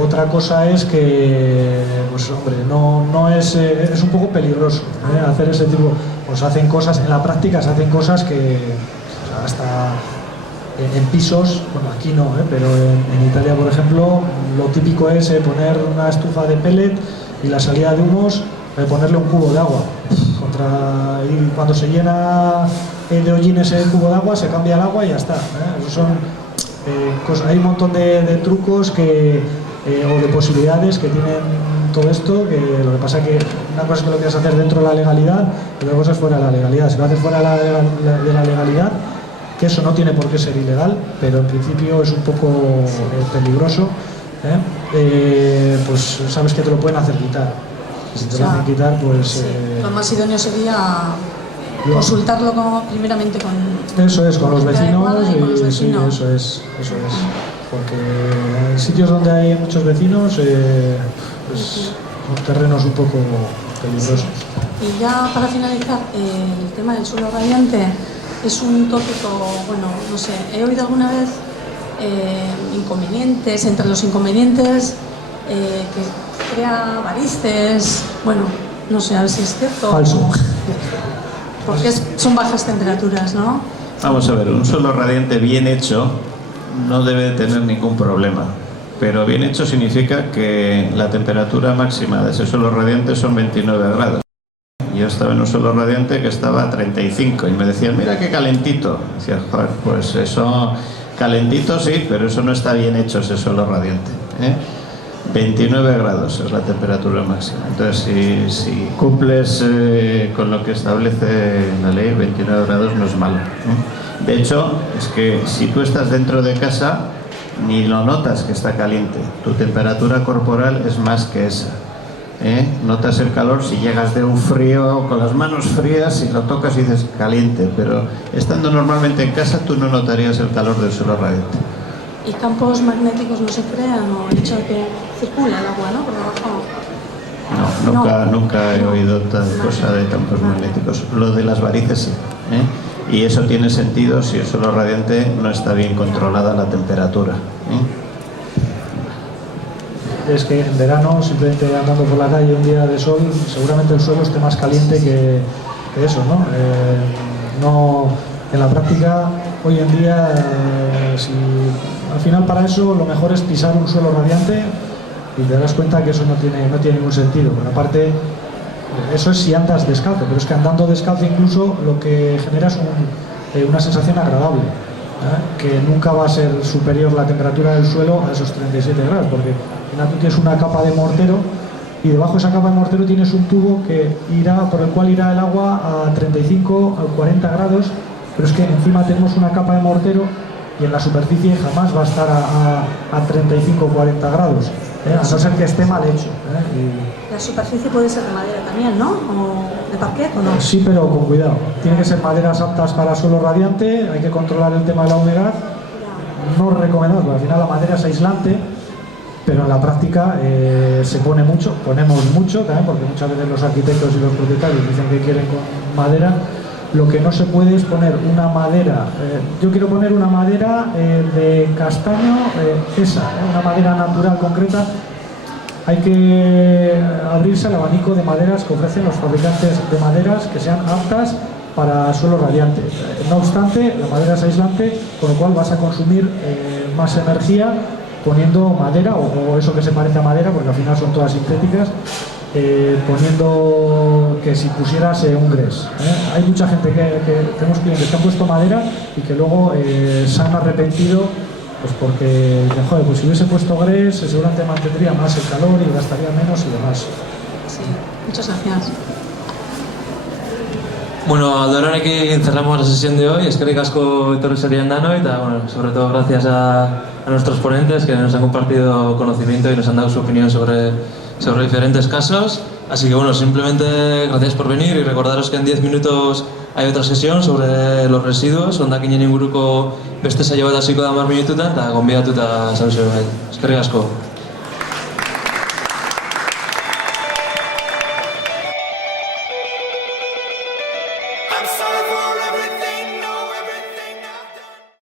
otra cosa es que, pues hombre, no es un poco peligroso hacer ese tipo. Pues hacen cosas, en la práctica se hacen cosas que, o sea, hasta en pisos, bueno, aquí no, pero en Italia, por ejemplo, lo típico es poner una estufa de pellet y la salida de humos, ponerle un cubo de agua. Y cuando se llena de hollín ese cubo de agua, se cambia el agua y ya está. Esos son cosas. Hay un montón de trucos o de posibilidades que tienen todo esto, que lo que pasa es que una cosa es que lo quieras hacer dentro de la legalidad y otra cosa es fuera de la legalidad. Si lo haces fuera de la legalidad, que eso no tiene por qué ser ilegal, pero en principio es un poco peligroso, pues sabes que te lo pueden hacer quitar. Y si te lo hacen quitar, pues... Sí. Lo más idóneo sería consultarlo primeramente con... Eso es, con los vecinos. Sí, eso es. Porque en sitios donde hay muchos vecinos, pues son terrenos un poco peligrosos. Sí. Y ya para finalizar, el tema del suelo radiante es un tópico, bueno, no sé, he oído alguna vez inconvenientes, entre los inconvenientes que crea varices, bueno, no sé, a ver si es cierto. Falso. Porque son bajas temperaturas, ¿no? Vamos a ver, un suelo radiante bien hecho no debe tener ningún problema, pero bien hecho significa que la temperatura máxima de ese suelo radiante son 29 grados. Yo estaba en un suelo radiante que estaba a 35 y me decían, mira qué calentito. Decía, joder, pues eso, calentito sí, pero eso no está bien hecho, ese suelo radiante. 29 grados es la temperatura máxima. Entonces, si cumples con lo que establece la ley, 29 grados no es malo, ¿eh? De hecho, es que si tú estás dentro de casa, ni lo notas que está caliente. Tu temperatura corporal es más que esa, ¿eh? Notas el calor si llegas de un frío con las manos frías y lo tocas y dices caliente, pero estando normalmente en casa tú no notarías el calor del suelo radiante. ¿Y campos magnéticos no se crean o el hecho de que circula el agua, ¿no? Por debajo. Nunca he oído tal cosa de campos magnéticos. Lo de las varices sí, ¿eh? Y eso tiene sentido si el suelo radiante no está bien controlada la temperatura, ¿eh? Es que en verano, simplemente andando por la calle un día de sol, seguramente el suelo esté más caliente que eso, ¿no? En la práctica, hoy en día, al final para eso lo mejor es pisar un suelo radiante y te das cuenta que eso no tiene ningún sentido. Bueno, aparte, eso es si andas descalzo, pero es que andando descalzo incluso lo que genera es una sensación agradable, ¿eh? Que nunca va a ser superior la temperatura del suelo a esos 37 grados, porque al final tú tienes una capa de mortero y debajo de esa capa de mortero tienes un tubo por el cual irá el agua a 35 a 40 grados, pero es que encima tenemos una capa de mortero y en la superficie jamás va a estar a 35 o 40 grados, ¿eh? A no ser que esté mal hecho, ¿eh? La superficie puede ser de madera también, ¿no? ¿O de parquet o no? Sí, pero con cuidado. Tiene que ser maderas aptas para suelo radiante, hay que controlar el tema de la humedad. No recomendable, al final la madera es aislante, pero en la práctica se ponemos mucho también, porque muchas veces los arquitectos y los propietarios dicen que quieren con madera. Lo que no se puede es poner una madera, yo quiero poner una madera de castaño, una madera natural concreta. Hay que abrirse al abanico de maderas que ofrecen los fabricantes de maderas que sean aptas para suelo radiante. No obstante, la madera es aislante, con lo cual vas a consumir más energía poniendo madera o eso que se parece a madera, porque al final son todas sintéticas. Poniendo que si pusieras un grés, ¿eh? Hay mucha gente que tenemos clientes que han puesto madera y que luego se han arrepentido, pues porque dicen, joder, pues si hubiese puesto grés seguramente mantendría más el calor y gastaría menos y demás. Sí, muchas gracias. Bueno, ahora aquí cerramos la sesión de hoy. Eskerrik asko etorri zarien danoi, eta bueno, sobre todo gracias a nuestros ponentes que nos han compartido conocimiento y nos han dado su opinión sobre diferentes casos. Así que bueno, simplemente gracias por venir y recordaros que en 10 minutos hay otra sesión sobre los residuos, hondakinen inguruko beste saio bat hasiko da 10 minututan, eta gonbidatuta zaudete bai. Eskerrik asko.